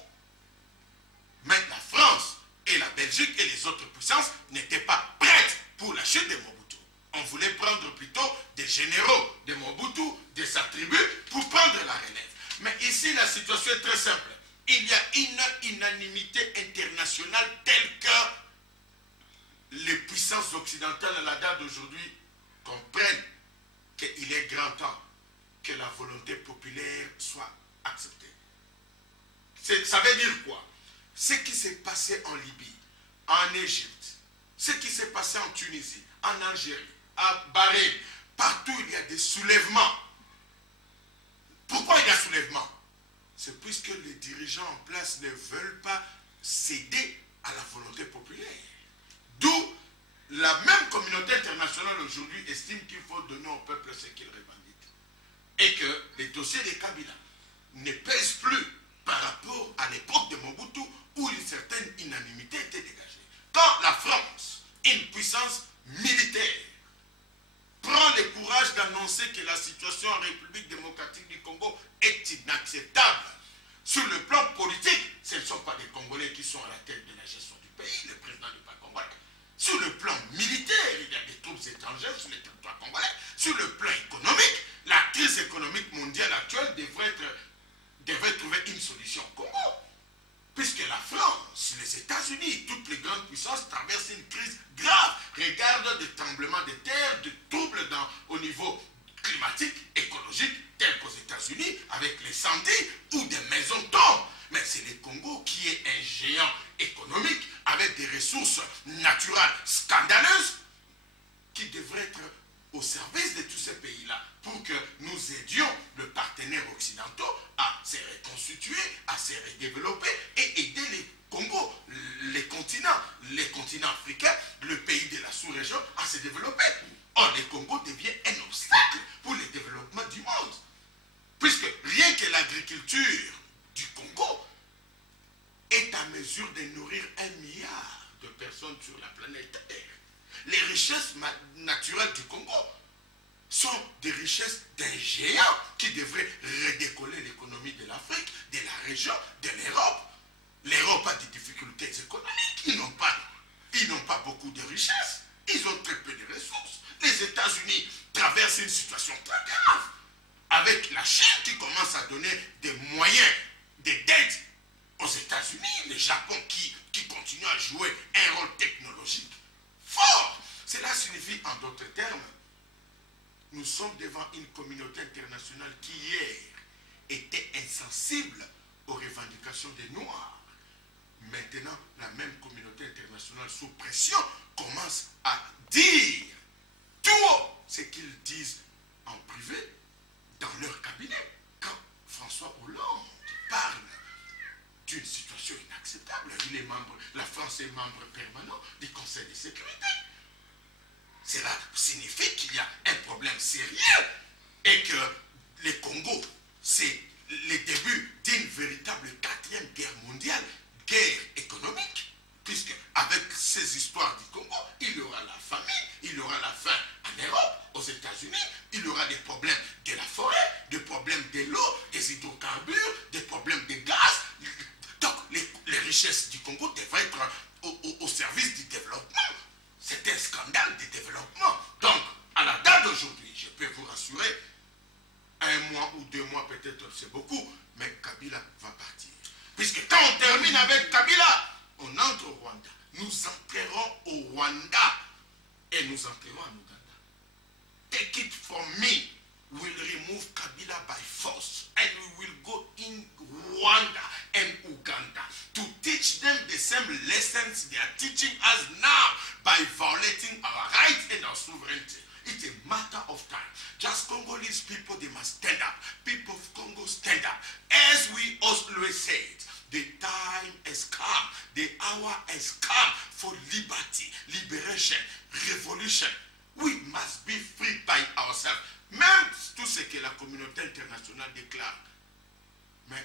Mais la France et la Belgique et les autres puissances n'étaient pas prêtes pour la chute de Mobutu. On voulait prendre plutôt des généraux de Mobutu, de sa tribu, pour prendre la relève. Mais ici, la situation est très simple. Il y a une unanimité internationale telle que les puissances occidentales à la date d'aujourd'hui comprennent qu'il est grand temps que la volonté populaire soit acceptée. Ça veut dire quoi? Ce qui s'est passé en Libye, en Égypte, ce qui s'est passé en Tunisie, en Algérie, à Bahreïn, partout il y a des soulèvements. Pourquoi il y a soulèvement? C'est puisque les dirigeants en place ne veulent pas céder à la volonté populaire. D'où la même communauté internationale aujourd'hui estime qu'il faut donner au peuple ce qu'il revendique. Et que les dossiers de Kabila ne pèsent plus par rapport à l'époque de Mobutu où une certaine unanimité était dégagée. Quand la France, une puissance militaire, prend le courage d'annoncer que la situation en République démocratique du Congo est inacceptable, sur le plan politique, ce ne sont pas des Congolais qui sont à la tête de la gestion du pays, le président n'est pas congolais. Sur le plan militaire, il y a des troupes étrangères sur le territoire congolais. Sur le plan économique, la crise économique mondiale actuelle devrait trouver une solution au Congo. Puisque la France, les États-Unis, toutes les grandes puissances traversent une crise grave. Regarde des tremblements de terre, des troubles au niveau climatique, écologique, tels qu'aux États-Unis, avec les incendies ou des maisons tombent. Mais c'est le Congo qui est un géant économique avec des ressources naturelles scandaleuses qui devraient être au service de tous ces pays-là pour que nous aidions les partenaires occidentaux à se reconstituer, à se redévelopper et aider les Congo, les continents africains, le pays de la sous-région à se développer. Or, le Congo devient un obstacle pour le développement du monde. Puisque rien que l'agriculture du Congo est à mesure de nourrir 1 milliard de personnes sur la planète Terre. Les richesses naturelles du Congo sont des richesses d'un géant qui devrait redécoller l'économie de l'Afrique, de la région, de l'Europe. L'Europe a des difficultés économiques. Ils n'ont pas beaucoup de richesses. Ils ont très peu de ressources. Les États-Unis traversent une situation très grave. Avec la Chine qui commence à donner des moyens, des dettes aux États-Unis, le Japon qui continue à jouer un rôle technologique fort. Cela signifie, en d'autres termes, nous sommes devant une communauté internationale qui hier était insensible aux revendications des Noirs. Maintenant, la même communauté internationale sous pression commence à dire tout haut ce qu'ils disent en privé dans leur cabinet. Quand François Hollande parle d'une situation inacceptable, la France est membre permanent du Conseil de sécurité. Cela signifie qu'il y a un problème sérieux et que le Congo, c'est le début d'une véritable 4e guerre mondiale, guerre économique, puisque avec ces histoires du Congo, il y aura la famine, il y aura la faim en Europe, aux États-Unis, il y aura des problèmes de la forêt, des problèmes de l'eau, des hydrocarbures, des problèmes de gaz. Donc les richesses du Congo devraient être au service du développement. C'est un scandale de développement. Donc, à la date d'aujourd'hui, je peux vous rassurer, 1 mois ou 2 mois peut-être, c'est beaucoup, mais Kabila va partir. Puisque quand on termine avec Kabila, on entre au Rwanda. Nous entrerons au Rwanda et nous entrons en Ouganda. Take it from me, we'll remove Kabila by force and we will go in Rwanda and Uganda to teach them the same lessons they are teaching us now by violating our rights and our sovereignty. It's a matter of time. Just Congolese people, they must stand up. People of Congo, stand up. As we always said, the time has come. The hour has come for liberty, liberation, revolution. We must be free by ourselves. Même tout ce que la communauté internationale déclare. Mais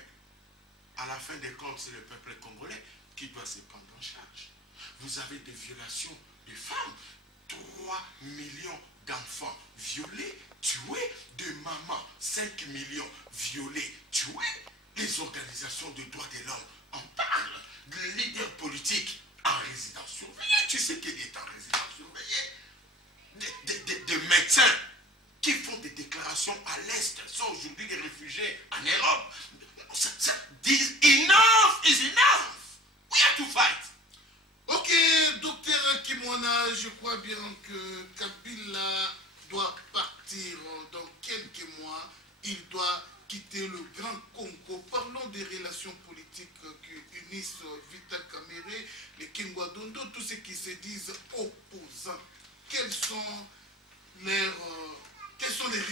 à la fin des comptes, c'est le peuple congolais qui doit se prendre en charge. Vous avez des violations de femmes. 3 millions d'enfants violés, tués, de mamans, 5 millions violés, tués. Les organisations de droits de l'homme en parlent. Les leaders politiques en résidence surveillée. Tu sais qu'il est en résidence surveillée. Des médecins qui font des déclarations à l'Est sont aujourd'hui des réfugiés en Europe. Enough is enough. We have to fight. Ok, docteur Kimwana, je crois bien que Kabila doit partir dans quelques mois. Il doit quitter le Grand Congo. Parlons des relations politiques qui unissent Vital Kamerhe, les Kingwadondo, tous ceux qui se disent opposants. Quelles sont les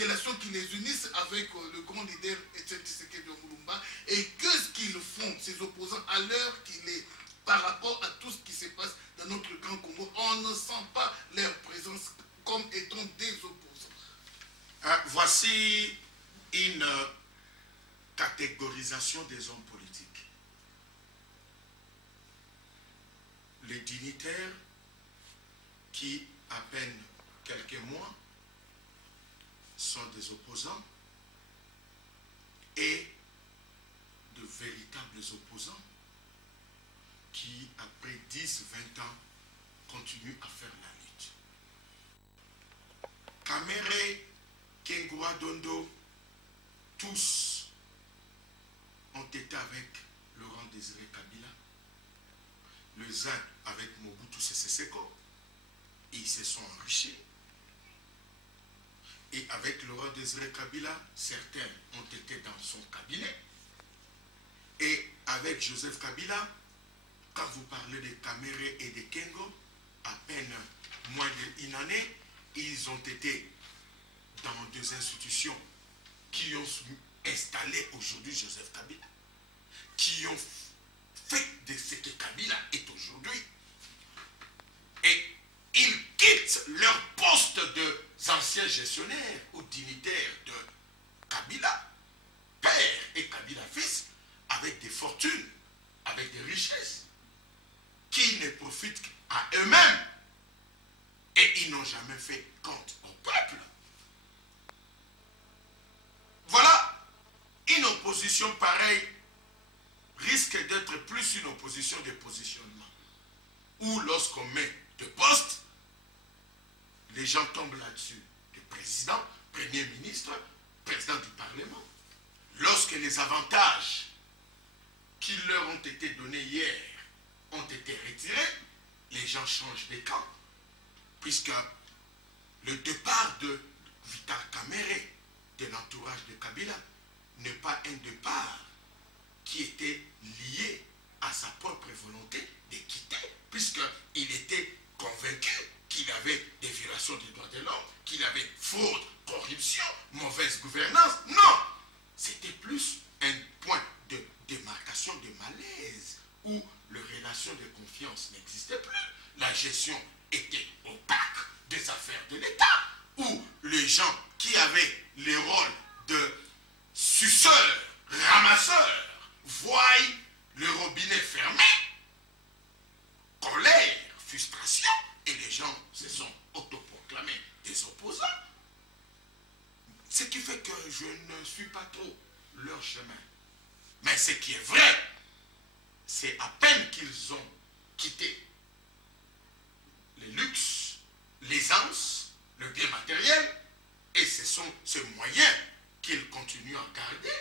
relations qui les unissent avec le grand leader Etienne Tshisekedi Mulumba et qu'est-ce qu'ils font, ces opposants, à l'heure qu'il est par rapport à tout ce qui se passe dans notre Grand Congo? On ne sent pas leur présence comme étant des opposants. Voici une catégorisation des hommes politiques. Les dignitaires qui, à peine quelques mois, sont des opposants et de véritables opposants qui, après 10-20 ans, continuent à faire la lutte. Kamerhe, Kingwadondo, tous ont été avec Laurent Désiré Kabila, les uns avec Mobutu Sese Seko, et ils se sont enrichis. Et avec Laurent Désiré Kabila, certains ont été dans son cabinet. Et avec Joseph Kabila, quand vous parlez de Kamerhe et de Kengo, à peine moins d'une année, ils ont été dans deux institutions qui ont installé aujourd'hui Joseph Kabila, qui ont fait de ce que Kabila est aujourd'hui. Et ils quittent leur poste d'anciens gestionnaires ou dignitaires de Kabila, père et Kabila fils, avec des fortunes, avec des richesses, qui ne profitent à eux-mêmes. Et ils n'ont jamais fait compte au peuple. Voilà, une opposition pareille risque d'être plus une opposition de positionnement. Où lorsqu'on met de postes, les gens tombent là-dessus. Le président, premier ministre, président du Parlement. Lorsque les avantages qui leur ont été donnés hier ont été retirés, les gens changent de camp. Puisque le départ de Vital Kamerhe, de l'entourage de Kabila, n'est pas un départ qui était lié à sa propre volonté de quitter, puisqu'il était convaincu qu'il avait des violations des droits de l'homme, qu'il avait fraude, corruption, mauvaise gouvernance. Non! C'était plus un point de démarcation de malaise, où les relations de confiance n'existaient plus. La gestion était opaque des affaires de l'État, où les gens qui avaient le rôle de suceurs, ramasseurs, voient le robinet fermé, colère, frustration, et les gens se sont autoproclamés des opposants. Ce qui fait que je ne suis pas trop leur chemin. Mais ce qui est vrai, c'est à peine qu'ils ont quitté les luxes, l'aisance, le bien matériel, et ce sont ces moyens qu'ils continuent à garder.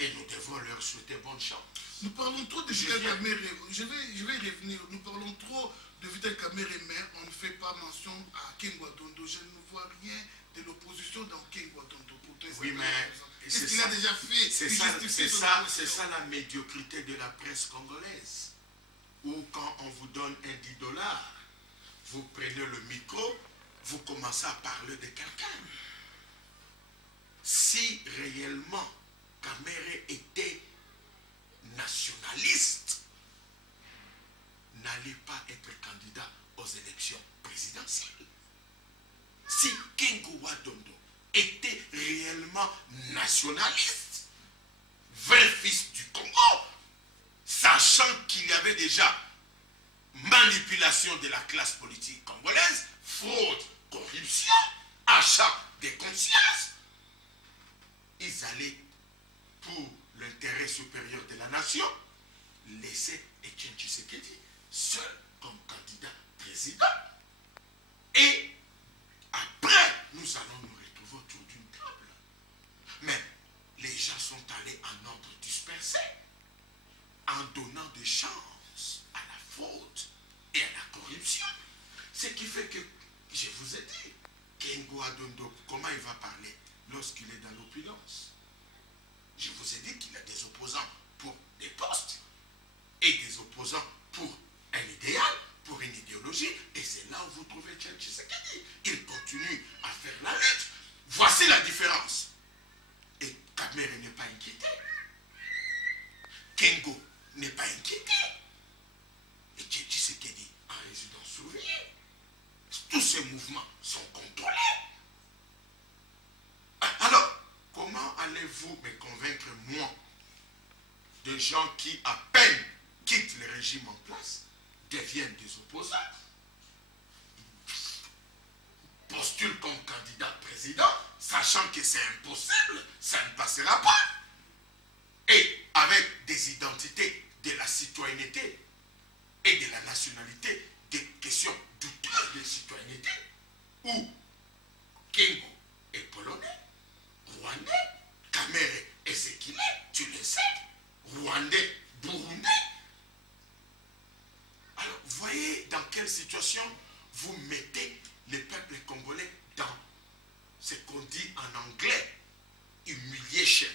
Et nous devons leur souhaiter bonne chance. Nous parlons trop de Vital Kamerhe. Je vais revenir. Nous parlons trop de Vital Kamerhe maire, on ne fait pas mention à Kengo Adondo. Je ne vois rien de l'opposition dans Kengo Adondo. Oui, mais c'est ce qu'il a déjà fait. C'est ça la médiocrité de la presse congolaise. Où quand on vous donne un $10, vous prenez le micro, vous commencez à parler de quelqu'un. Si réellement Kamerhe était nationaliste, n'allait pas être candidat aux élections présidentielles. Si Kengo Adondo était réellement nationaliste, vrai fils du Congo, sachant qu'il y avait déjà manipulation de la classe politique congolaise, fraude, corruption, achat des consciences, ils allaient, pour l'intérêt supérieur de la nation, laisser Etienne Tshisekedi seul comme candidat président. Et après, nous allons nous retrouver autour d'une table. Mais les gens sont allés en ordre dispersé, en donnant des chances à la faute et à la corruption. Ce qui fait que, je vous ai dit, Kengo Adondo, comment il va parler lorsqu'il est dans l'opulence? Je vous ai dit qu'il a des opposants pour des postes et des opposants pour un idéal, pour une idéologie, et c'est là où vous trouvez Etienne Tshisekedi. Il continue à faire la lutte. Voici la différence. Et Kamerhe n'est pas inquiété. Kengo n'est pas inquiété. Etienne Tshisekedi en résidence surveillée. Tous ces mouvements sont contrôlés. Alors, comment allez-vous me convaincre, moi, de gens qui, à peine quittent le régime en place, deviennent des opposants, postulent comme candidat président, sachant que c'est impossible, ça ne passera pas. Et avec des identités de la citoyenneté et de la nationalité, des questions douteuses de citoyenneté, où Kengo est polonais, rwandais, Kamerhe est ce qu'il est, tu le sais, rwandais, burundais. Alors, voyez dans quelle situation vous mettez le peuple congolais dans ce qu'on dit en anglais, humiliation.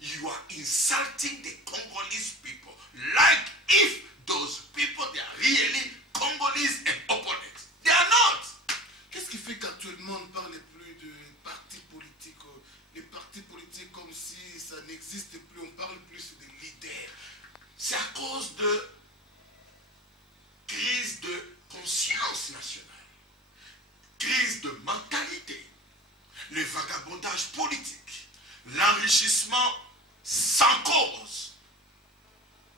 You are insulting the Congolese people, like if those people, they are really Congolese and opponents. They are not. Qu'est-ce qui fait qu'actuellement on ne parle plus de partis politiques? Les partis politiques comme si ça n'existe plus, on parle plus des leaders. C'est à cause de crise de conscience nationale, crise de mentalité, le vagabondage politique, l'enrichissement sans cause.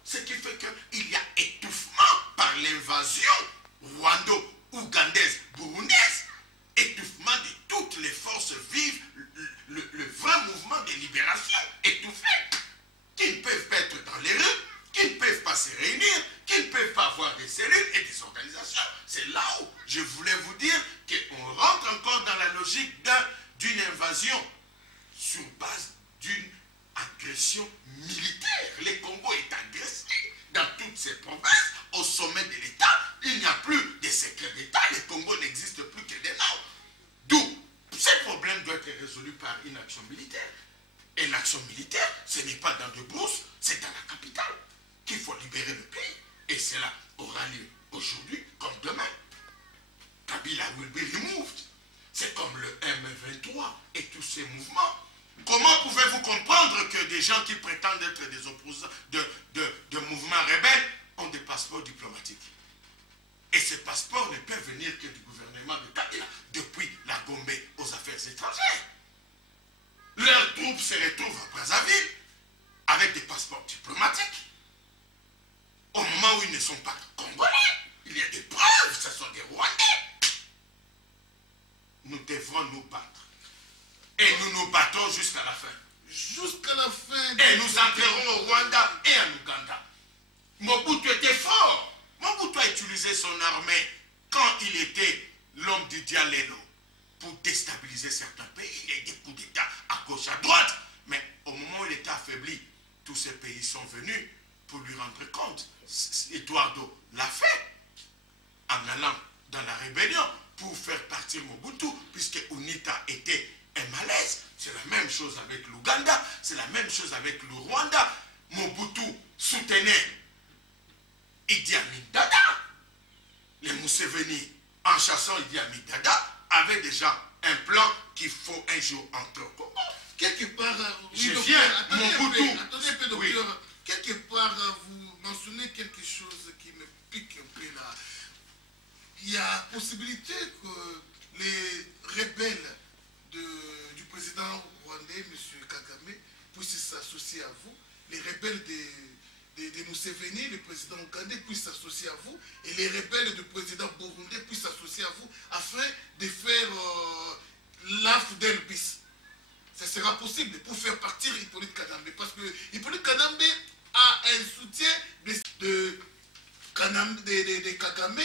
Ce qui fait qu'il y a étouffement par l'invasion rwando-ougandaise, burundaise, étouffement de toutes les forces vives, le vrai mouvement de libération étouffé, qui ne peuvent pas être dans les rues, qui ne peuvent pas se réunir, qui ne peuvent pas avoir des cellules et des organisations. C'est là où je voulais vous dire qu'on rentre encore dans la logique d'une invasion sur base d'une agression militaire. Le Congo est agressé dans toutes ses provinces, au sommet de l'État. Il n'y a plus de secret d'État. Le Congo n'existe plus que des noms. D'où ce problème doit être résolu par une action militaire. Et l'action militaire, ce n'est pas dans de brousses, c'est dans la capitale qu'il faut libérer le pays. Et cela aura lieu aujourd'hui comme demain. Kabila will be removed. C'est comme le M23 et tous ces mouvements. Comment pouvez-vous comprendre que des gens qui prétendent être des opposants de mouvements rebelles ont des passeports diplomatiques? Et ces passeports ne peuvent venir que du gouvernement de Kabila, depuis la Gombe aux affaires étrangères. Leurs troupes se retrouvent à Brazzaville avec des passeports diplomatiques. Au moment où ils ne sont pas congolais, il y a des preuves, ce sont des Rwandais. Nous devrons nous battre. Et nous nous battons jusqu'à la fin. Jusqu'à la fin. Et nous entrerons au Rwanda et en Ouganda. Mobutu était fort. Mobutu a utilisé son armée quand il était l'homme du Dialelo pour déstabiliser certains pays. Il y a eu des coups d'État à gauche, à droite. Mais au moment où il était affaibli, tous ces pays sont venus pour lui rendre compte. Eduardo l'a fait. en allant dans la rébellion pour faire partir Mobutu, puisque UNITA était un malaise. C'est la même chose avec l'Ouganda, c'est la même chose avec le Rwanda. Mobutu soutenait Idi Amin Dada. Les Museveni, en chassant Idi Amin Dada, avaient déjà un plan qu'il faut un jour entrer au Congo. Quelque part, je viens, Mobutu. Attendez un peu, docteur. Quelque part, vous mentionnez quelque chose qui me pique un peu là. Il y a possibilité que les rebelles du président rwandais, M. Kagame, puissent s'associer à vous. Les rebelles des Museveni, le président ougandais, puissent s'associer à vous. Et les rebelles du président burundais puissent s'associer à vous afin de faire l'AFDEL bis. Ça sera possible pour faire partir Hippolyte Kagame. Parce que Hippolyte Kagame a un soutien de Kagame.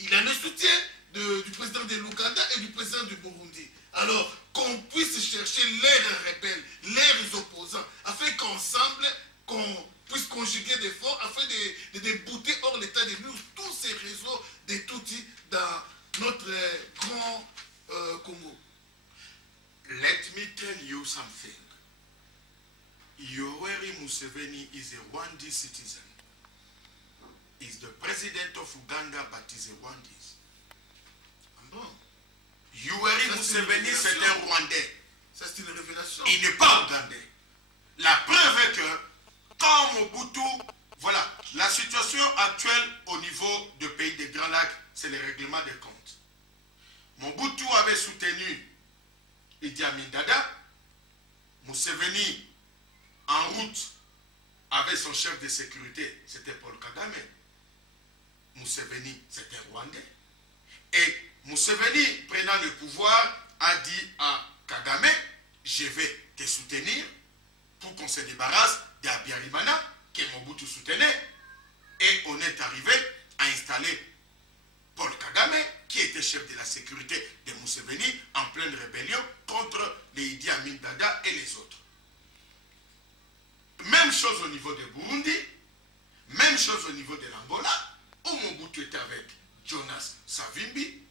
Il a le soutien du président de l'Ouganda et du président du Burundi. Alors, qu'on puisse chercher leurs rebelles, leurs opposants, afin qu'ensemble, qu'on puisse conjuguer des forces, afin de débouter hors l'état de nous tous ces réseaux de Tutsis dans notre grand Congo. Let me tell you something. Yoweri Museveni is a Rwandese citizen. He's the president of Uganda, but he's a Rwandese. Bon. Yoweri Museveni, c'est un Rwandais. Ça, c'est une révélation. Il n'est pas Ougandais. La preuve est que, quand Mobutu, voilà, la situation actuelle au niveau du pays des Grands Lacs, c'est le règlement des comptes. Mobutu avait soutenu Idi Amin Dada. Museveni, en route avec son chef de sécurité, c'était Paul Kagame. Museveni, c'était Rwandais. Et Museveni, prenant le pouvoir, a dit à Kagame, je vais te soutenir pour qu'on se débarrasse d'Abiyarimana, que Mobutu soutenait. Et on est arrivé à installer Paul Kagame, qui était chef de la sécurité de Museveni, en pleine rébellion contre les Idi Amin Dada et les autres. Même chose au niveau de Burundi, même chose au niveau de l'Angola, où Mobutu était avec Jonas Savimbi,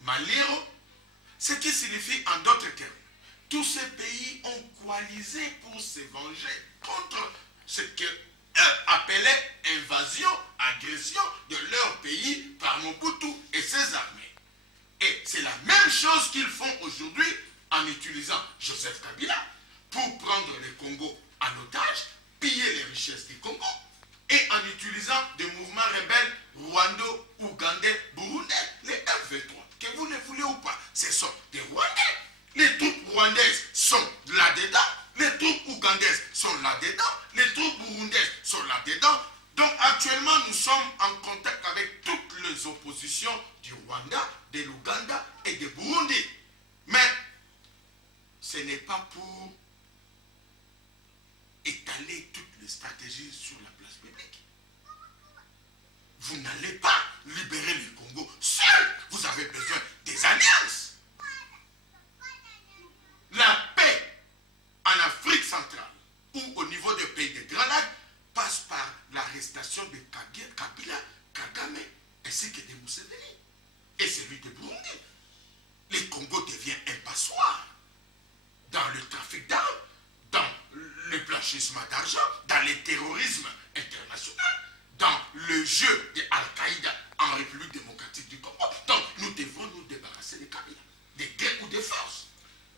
Maliro, ce qui signifie en d'autres termes, tous ces pays ont coalisé pour se venger contre ce qu'eux appelaient invasion, agression de leur pays par Mobutu et ses armées. Et c'est la même chose qu'ils font aujourd'hui en utilisant Joseph Kabila pour prendre le Congo en otage, piller les richesses du Congo et en utilisant des mouvements rebelles rwando-ougandais, burundais, les F23, que vous le voulez ou pas, ce sont des Rwandais. Les troupes rwandaises sont là-dedans, les troupes ougandaises sont là-dedans, les troupes burundaises sont là-dedans. Donc actuellement, nous sommes en contact avec toutes les oppositions du Rwanda, de l'Ouganda et du Burundi. Mais ce n'est pas pour étaler toutes les stratégies sur la place publique. Vous n'allez pas libérer le Congo seul. Vous avez besoin des alliances. La paix en Afrique centrale ou au niveau des pays des Grands Lacs passe par l'arrestation de Kabila, Kagame ainsi que de Museveni et celui de Burundi. Le Congo devient un passoire dans le trafic d'armes, dans le blanchissement d'argent, dans le terrorisme international, dans le jeu de Al-Qaïda en République démocratique du Congo. Donc nous devons nous débarrasser de Kabila, des guerres ou des forces.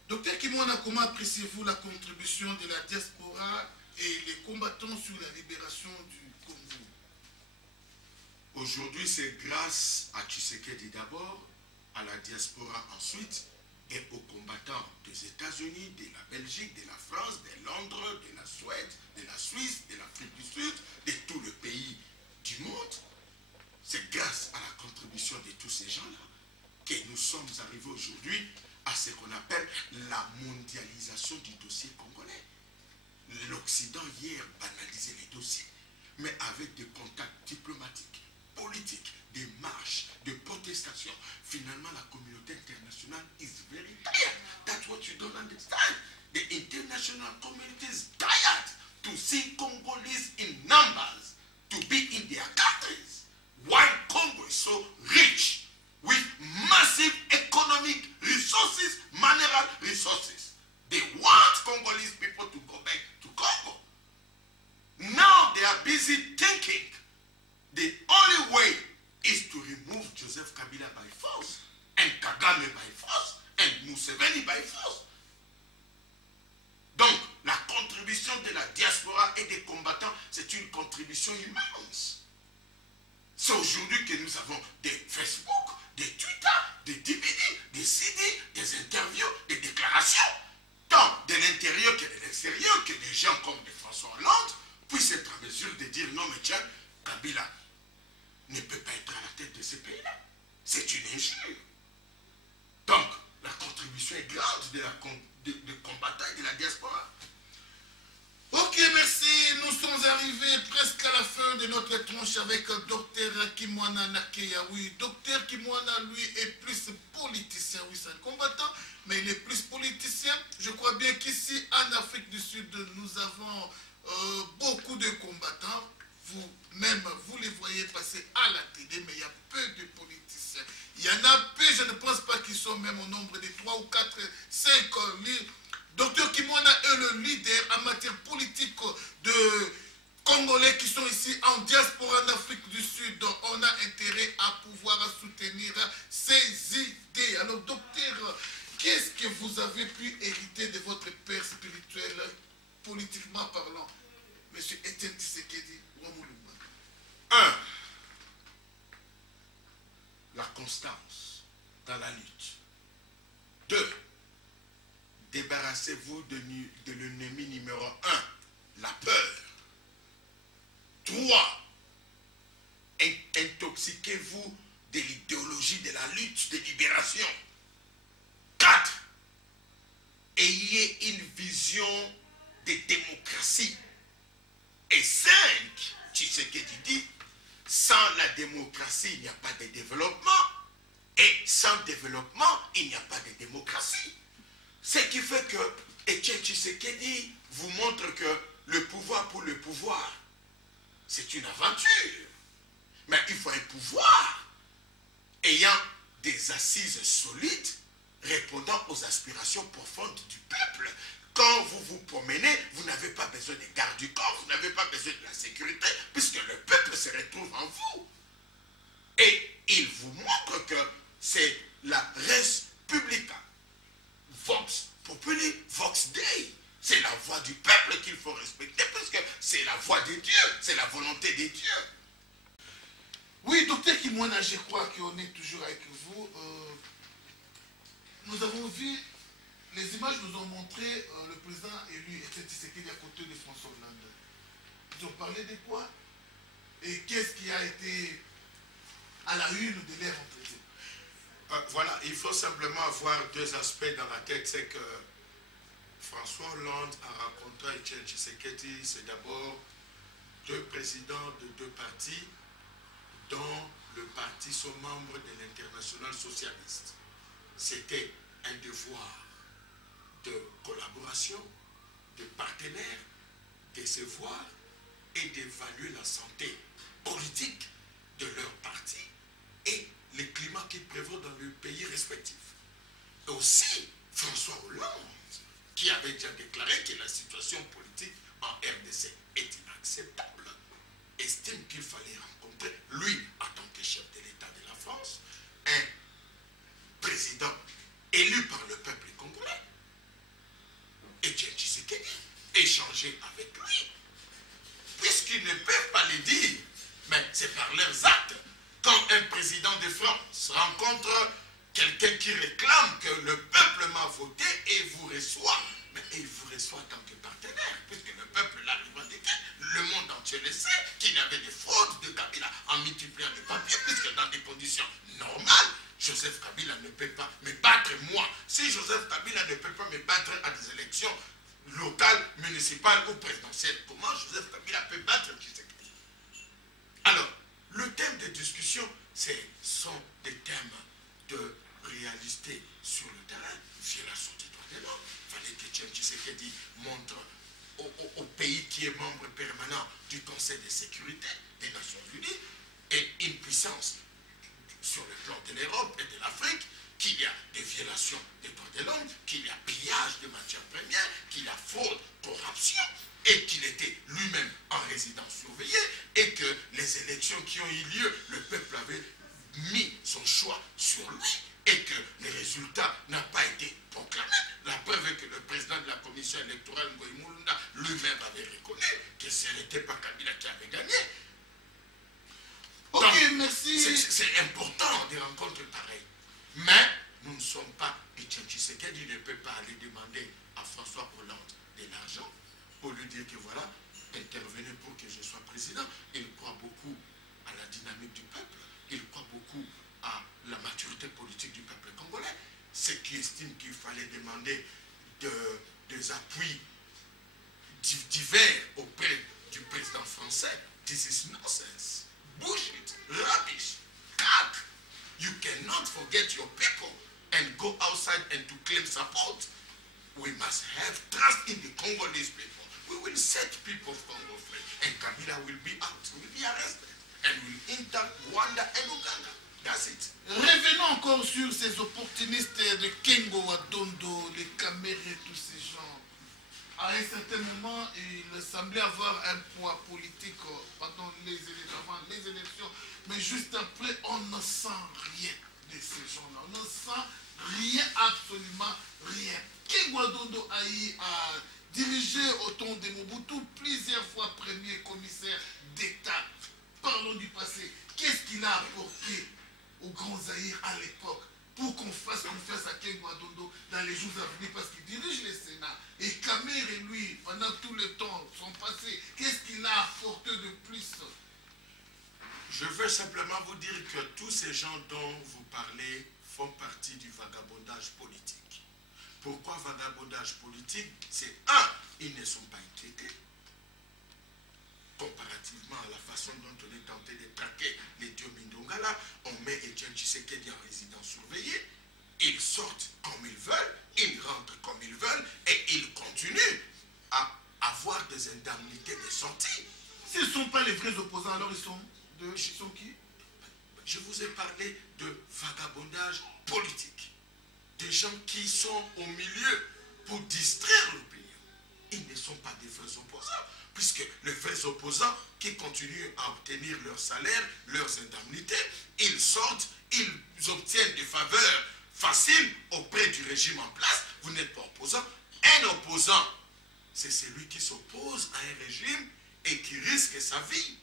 Docteur Kimwana, comment appréciez-vous la contribution de la diaspora et les combattants sur la libération du Congo? Aujourd'hui, c'est grâce à Tshisekedi d'abord, à la diaspora ensuite, et aux combattants des États-Unis, de la Belgique, de la France, de Londres, de la Suède, de la Suisse, de l'Afrique du Sud, de tous les pays du monde. C'est grâce à la contribution de tous ces gens-là que nous sommes arrivés aujourd'hui à ce qu'on appelle la mondialisation du dossier congolais. L'Occident hier banalisait les dossiers, mais avec des contacts diplomatiques, politiques, des marches, des protestations. Finalement, la communauté internationale is very tired. That's what you don't understand. The international community is tired to see Congolese in numbers to be in their countries. Why Congo so rich with massive economic resources, mineral resources. They want Congolese people to go back to Congo. Now they are busy thinking the only way is to remove Joseph Kabila by force, and Kagame by force, and Museveni by force. Donc, la contribution de la diaspora et des combattants, c'est une contribution immense. C'est aujourd'hui que nous avons des Facebook, des Twitter, des DVD, des CD, des interviews, des déclarations, tant de l'intérieur que de l'extérieur, que des gens comme des François Hollande puissent être en mesure de dire non mais tiens, Kabila ne peut pas être à la tête de ces pays-là. C'est une injure. Donc, la contribution est grande de combattants et de la diaspora. Ok, merci. Nous sommes arrivés presque à la fin de notre tranche avec Dr Kimwana Nakeya. Oui, Dr Kimwana, lui, est plus politicien. Oui, c'est un combattant, mais il est plus politicien. Je crois bien qu'ici, en Afrique du Sud, nous avons beaucoup de combattants. Vous-même, vous les voyez passer à la télé, mais il y a peu de politiciens. Il y en a peu, je ne pense pas qu'ils sont même au nombre de 3 ou 4, 5. Dr Kimwana est le leader en matière politique de Congolais qui sont ici en diaspora en Afrique du Sud. Donc on a intérêt à pouvoir soutenir ces idées. Alors docteur, qu'est-ce que vous avez pu hériter de votre père spirituel, politiquement parlant, Monsieur Etienne Tshisekedi Wamulumba? 1. La constance dans la lutte. 2. Débarrassez-vous de l'ennemi numéro 1, la peur. 3. Intoxiquez-vous de l'idéologie de la lutte de libération. 4. Ayez une vision de démocratie. Et 5. Tshisekedi dit, sans la démocratie, il n'y a pas de développement. Et sans développement, il n'y a pas de démocratie. Ce qui fait que Etienne Tshisekedi vous montre que le pouvoir pour le pouvoir, c'est une aventure. Mais il faut un pouvoir ayant des assises solides, répondant aux aspirations profondes du peuple. Quand vous vous promenez, vous n'avez pas besoin des gardes du corps, vous n'avez pas besoin de la sécurité, puisque le peuple se retrouve en vous. Et il vous montre que c'est la res publica. Vox populi, vox dei. C'est la voix du peuple qu'il faut respecter, puisque c'est la voix des dieux, c'est la volonté des dieux. Oui, docteur Kimwana, je crois qu'on est toujours avec vous. Nous avons vu, les images nous ont montré le président élu Etienne Tshisekedi à côté de François Hollande. Ils ont parlé de quoi? Et qu'est-ce qui a été à la une de leur entretien? Voilà, il faut simplement avoir deux aspects dans la tête. C'est que François Hollande a rencontré Etienne Tshisekedi, c'est d'abord deux présidents de deux partis, dont le parti sont membres de l'Internationale socialiste. C'était un devoir de collaboration, de partenaire, de se voir et d'évaluer la santé politique de leur parti et le climat qui prévaut dans le pays respectif. Et aussi, François Hollande, qui avait déjà déclaré que la situation politique en RDC est inacceptable, estime qu'il fallait rencontrer, lui, en tant que chef de l'État de la France, un président élu par le peuple congolais, Etienne Tshisekedi, échanger avec lui, puisqu'ils ne peuvent pas le dire, mais c'est par leurs actes. Quand un président de France rencontre quelqu'un qui réclame que le peuple m'a voté et vous reçoit, mais il vous reçoit en tant que partenaire, puisque le peuple l'a revendiqué, le monde entier le sait, qu'il y avait des fraudes de Kabila en multipliant les papiers, puisque dans des conditions normales, Joseph Kabila ne peut pas me battre moi. Si Joseph Kabila ne peut pas me battre à des élections locales, municipales ou présidentielles, comment Joseph Kabila peut battre Tshisekedi? Alors, le thème de discussion, sont des thèmes de réalité sur le terrain, violation des droits de l'homme. Il fallait que Etienne Tshisekedi montre au pays qui est membre permanent du Conseil de sécurité des Nations Unies et une puissance sur le plan de l'Europe et de l'Afrique, qu'il y a des violations des droits de l'homme, qu'il y a pillage de matières premières, qu'il y a fraude, corruption, et qu'il était lui-même en résidence surveillée, et que les élections qui ont eu lieu, le peuple avait mis son choix sur lui, et que les résultats n'ont pas été proclamés. La preuve est que le président de la commission électorale, Ngoï Mulunda, lui-même avait reconnu que ce n'était pas Kabila qui avait gagné. Ok, donc, merci. C'est important des rencontres pareilles. Mais nous ne sommes pas, Etienne Tshisekedi ne peut pas aller demander à François Hollande de l'argent pour lui dire que voilà, intervenez pour que je sois président. Il croit beaucoup à la dynamique du peuple, il croit beaucoup à la maturité politique du peuple congolais. Ceux qui estiment qu'il fallait demander des appuis divers auprès du président français, this is nonsense, bullshit, rubbish, hack. You cannot forget your people and go outside and to claim support. We must have trust in the Congolese people. We will set people of Congo free, and Kabila will be out, will be arrested, and will enter Rwanda and Uganda. That's it. Revenons encore sur ces opportunistes de Kengo Wadondo, les caméras et tous ces gens. À un certain moment, il semblait avoir un poids politique pendant avant les élections, mais juste après, on ne sent rien de ces gens-là. On ne sent rien, absolument rien. Kengo Wadondo a dirigé au temps de Mobutu plusieurs fois premier commissaire d'État. Parlons du passé. Qu'est-ce qu'il a apporté au Grand Zaïre à l'époque pour qu'on fasse confiance à Kengo Wadondo dans les jours à venir parce qu'il dirige le Sénat. Et Kamere, lui, pendant tout le temps, son passé, qu'est-ce qu'il a apporté de plus? Je veux simplement vous dire que tous ces gens dont vous parlez font partie du vagabondage politique. Pourquoi vagabondage politique? C'est un, ils ne sont pas inquiétés. Comparativement à la façon dont on est tenté de traquer les dieux Mindongala, on met Etienne Tshisekedi en résidence surveillée, ils sortent comme ils veulent, ils rentrent comme ils veulent, et ils continuent à avoir des indemnités de sortie. S'ils ne sont pas les vrais opposants, alors ils sont qui? Je vous ai parlé de vagabondage politique. Des gens qui sont au milieu pour distraire l'opinion. Ils ne sont pas des vrais opposants, puisque les vrais opposants qui continuent à obtenir leur salaire, leurs indemnités, ils sortent, ils obtiennent des faveurs faciles auprès du régime en place. Vous n'êtes pas opposant. Un opposant, c'est celui qui s'oppose à un régime et qui risque sa vie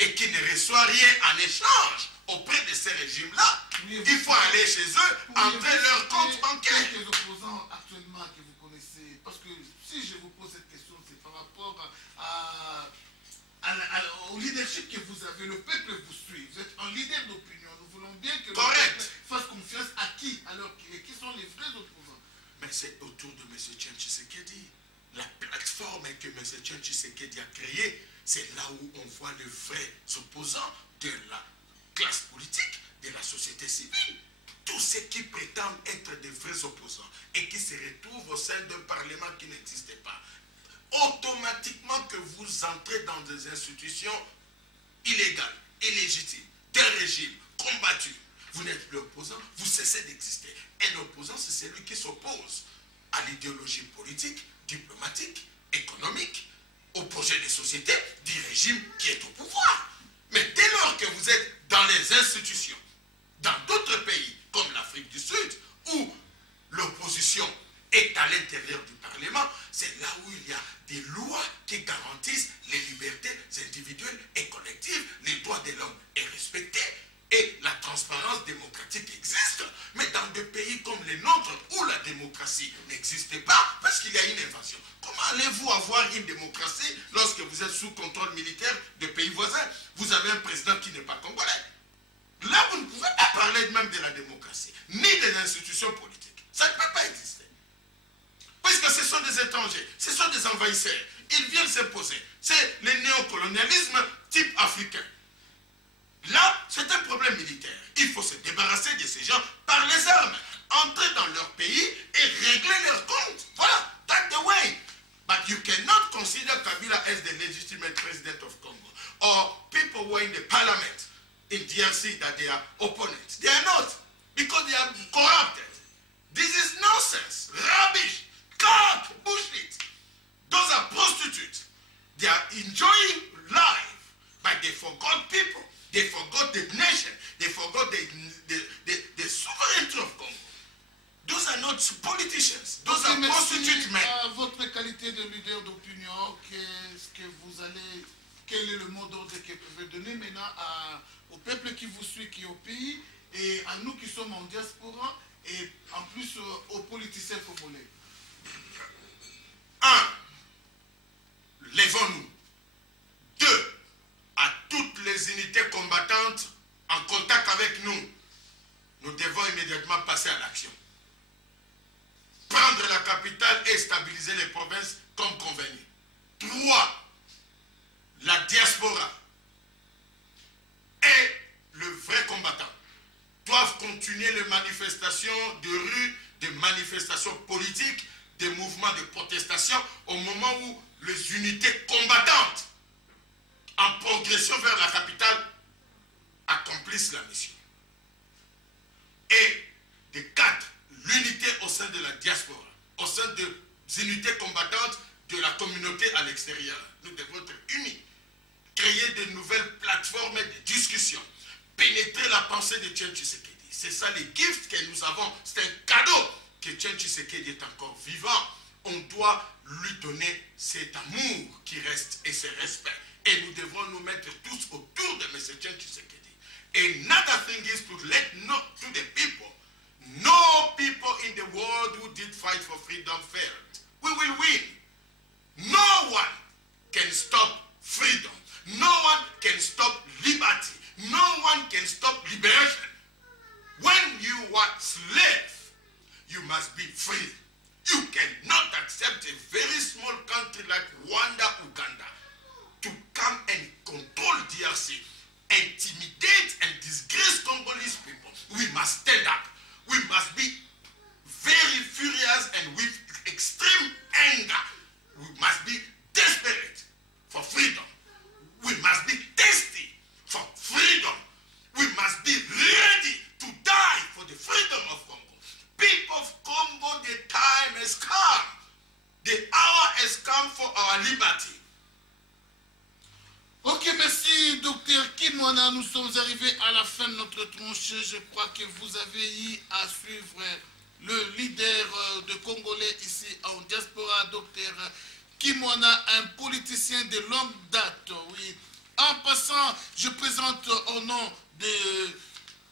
et qui ne reçoit rien en échange auprès de ces régimes-là. Il faut aller chez eux, entrer leur compte bancaire. Les opposants actuellement que vous connaissez, parce que si je vous pose cette question, c'est par rapport au leadership que vous avez. Le peuple vous suit. Vous êtes un leader d'opinion. Nous voulons bien que le peuple fasse confiance à qui? Alors, qui sont les vrais opposants? Mais c'est autour de M. Etienne Tshisekedi. La plateforme que M. Etienne Tshisekedi a créée, c'est là où on voit les vrais opposants de la classe politique, de la société civile. Tous ceux qui prétendent être des vrais opposants et qui se retrouvent au sein d'un parlement qui n'existait pas, automatiquement que vous entrez dans des institutions illégales, illégitimes, d'un régime combattu, vous n'êtes plus opposant, vous cessez d'exister. Un opposant, c'est celui qui s'oppose à l'idéologie politique, diplomatique, économique, au projet de société du régime qui est au pouvoir. Mais dès lors que vous êtes dans les institutions, dans d'autres pays comme l'Afrique du Sud, où l'opposition est à l'intérieur du Parlement, c'est là où il y a des lois qui garantissent les libertés individuelles et collectives, les droits de l'homme est respecté et la transparence démocratique existe. Mais dans des pays comme les nôtres, où la démocratie n'existe pas, parce qu'il y a une invasion, comment allez-vous avoir une démocratie lorsque vous êtes sous contrôle militaire de pays voisins? Vous avez un président qui n'est pas congolais. Là, vous ne pouvez pas parler même de la démocratie, ni des institutions politiques. Ça ne peut pas exister. Puisque ce sont des étrangers, ce sont des envahisseurs. Ils viennent s'imposer. C'est le néocolonialisme type africain. Là, c'est un problème militaire. Il faut se débarrasser de ces gens par les armes, entrer dans leur pays et régler leurs comptes. Voilà, that's the way. But you cannot consider Kabila as the legitimate president of Congo, or people who are in the parliament in DRC that they are opponents. They are not, because they are corrupted. This is nonsense, rubbish, cock, bullshit. Those are prostitutes. They are enjoying life, but they forgot people. They forgot the nation. They forgot the sovereignty of Congo. Those are not politicians. Those are prostitutes, men. Votre qualité de leader d'opinion, qu'est-ce que vous allez, quel est le mot d'ordre que vous pouvez donner maintenant au peuple qui vous suit, qui est au pays, et à nous qui sommes en diaspora, et en plus aux politiciens congolais? 1. Lèvons-nous. 2. À toutes les unités combattantes en contact avec nous, nous devons immédiatement passer à l'action. Prendre la capitale et stabiliser les provinces comme convenu. 3. La diaspora et le vrai combattant doivent continuer les manifestations de rue, des manifestations politiques, des mouvements de protestation au moment où les unités combattantes en progression vers la capitale accomplissent la mission. Et de 4, l'unité au sein de la diaspora, au sein des unités combattantes de la communauté à l'extérieur. Nous devons être unis, créer de nouvelles plateformes de discussion, pénétrer la pensée de Etienne Tshisekedi. C'est ça les gifts que nous avons. C'est un cadeau que Etienne Tshisekedi est encore vivant. On doit lui donner cet amour qui reste et ce respect. Et nous devons nous mettre tous autour de M. Etienne Tshisekedi. Another thing is to let know to the people, no people in the world who did fight for freedom failed. We will win. No one can stop freedom. No one can stop liberty. No one can stop liberation. When you are slave, you must be free. You cannot accept a very small country like Rwanda, Uganda to come and control DRC, intimidate and disgrace Congolese people. We must stand up. We must be very furious and with extreme anger. We must be desperate for freedom. We must be thirsty for freedom. We must be ready to die for the freedom of Congo. People of Congo, the time has come. The hour has come for our liberty. Ok, merci, Dr Kimwana. Nous sommes arrivés à la fin de notre tranche. Je crois que vous avez eu à suivre le leader de Congolais ici en diaspora, Dr Kimwana, un politicien de longue date. Oui. En passant, je présente au nom de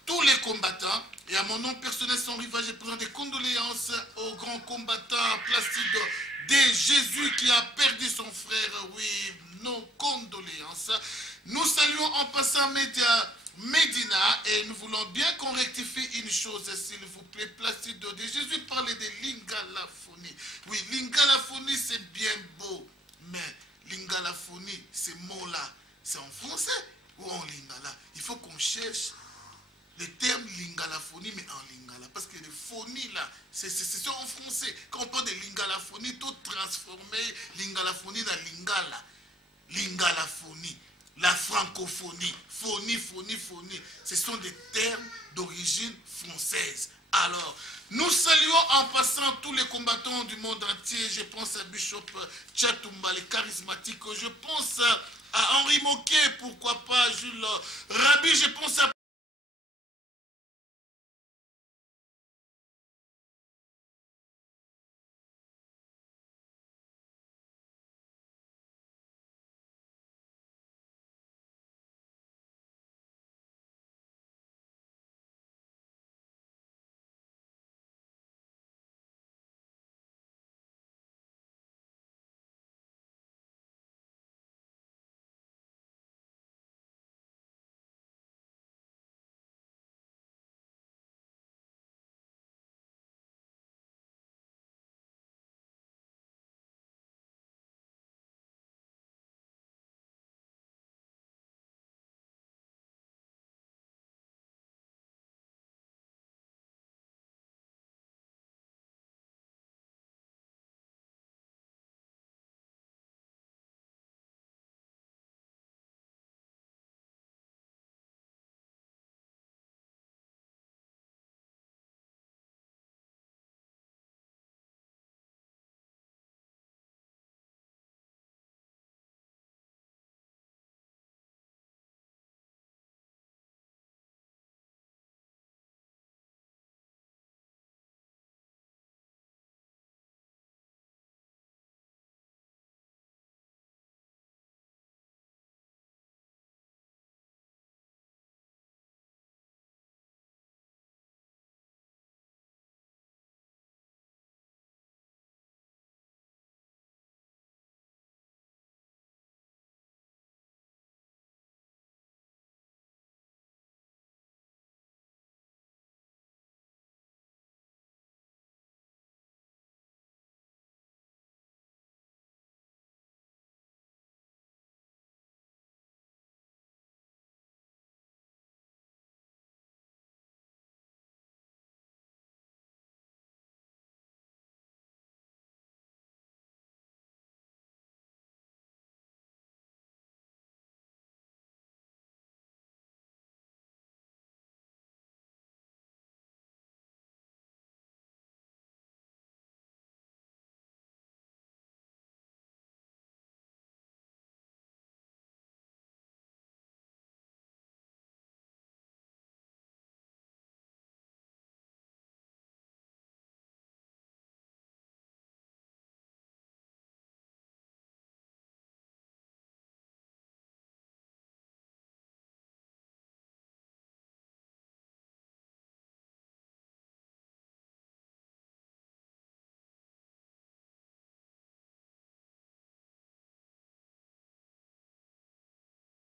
tous les combattants et à mon nom personnel sans rival, je présente des condoléances au grand combattant Placide de Jésus qui a perdu son frère. Oui, nos condoléances. Nous saluons en passant Medina et nous voulons bien qu'on rectifie une chose, s'il vous plaît. Placide de Jésus parlait de lingalaphonie. Oui, lingalaphonie c'est bien beau, mais lingalaphonie, ces mots-là, c'est en français ou en lingala? Il faut qu'on cherche le terme lingalaphonie, mais en lingala. Parce que les phonies là, c'est en français. Quand on parle de lingalaphonie, tout transformer lingalaphonie dans lingala. Lingalaphonie, la francophonie, phonie, ce sont des termes d'origine française. Alors, nous saluons en passant tous les combattants du monde entier. Je pense à Bishop Tchatumba, les charismatiques. Je pense à Henri Moquet, pourquoi pas Jules Rabi. Je pense à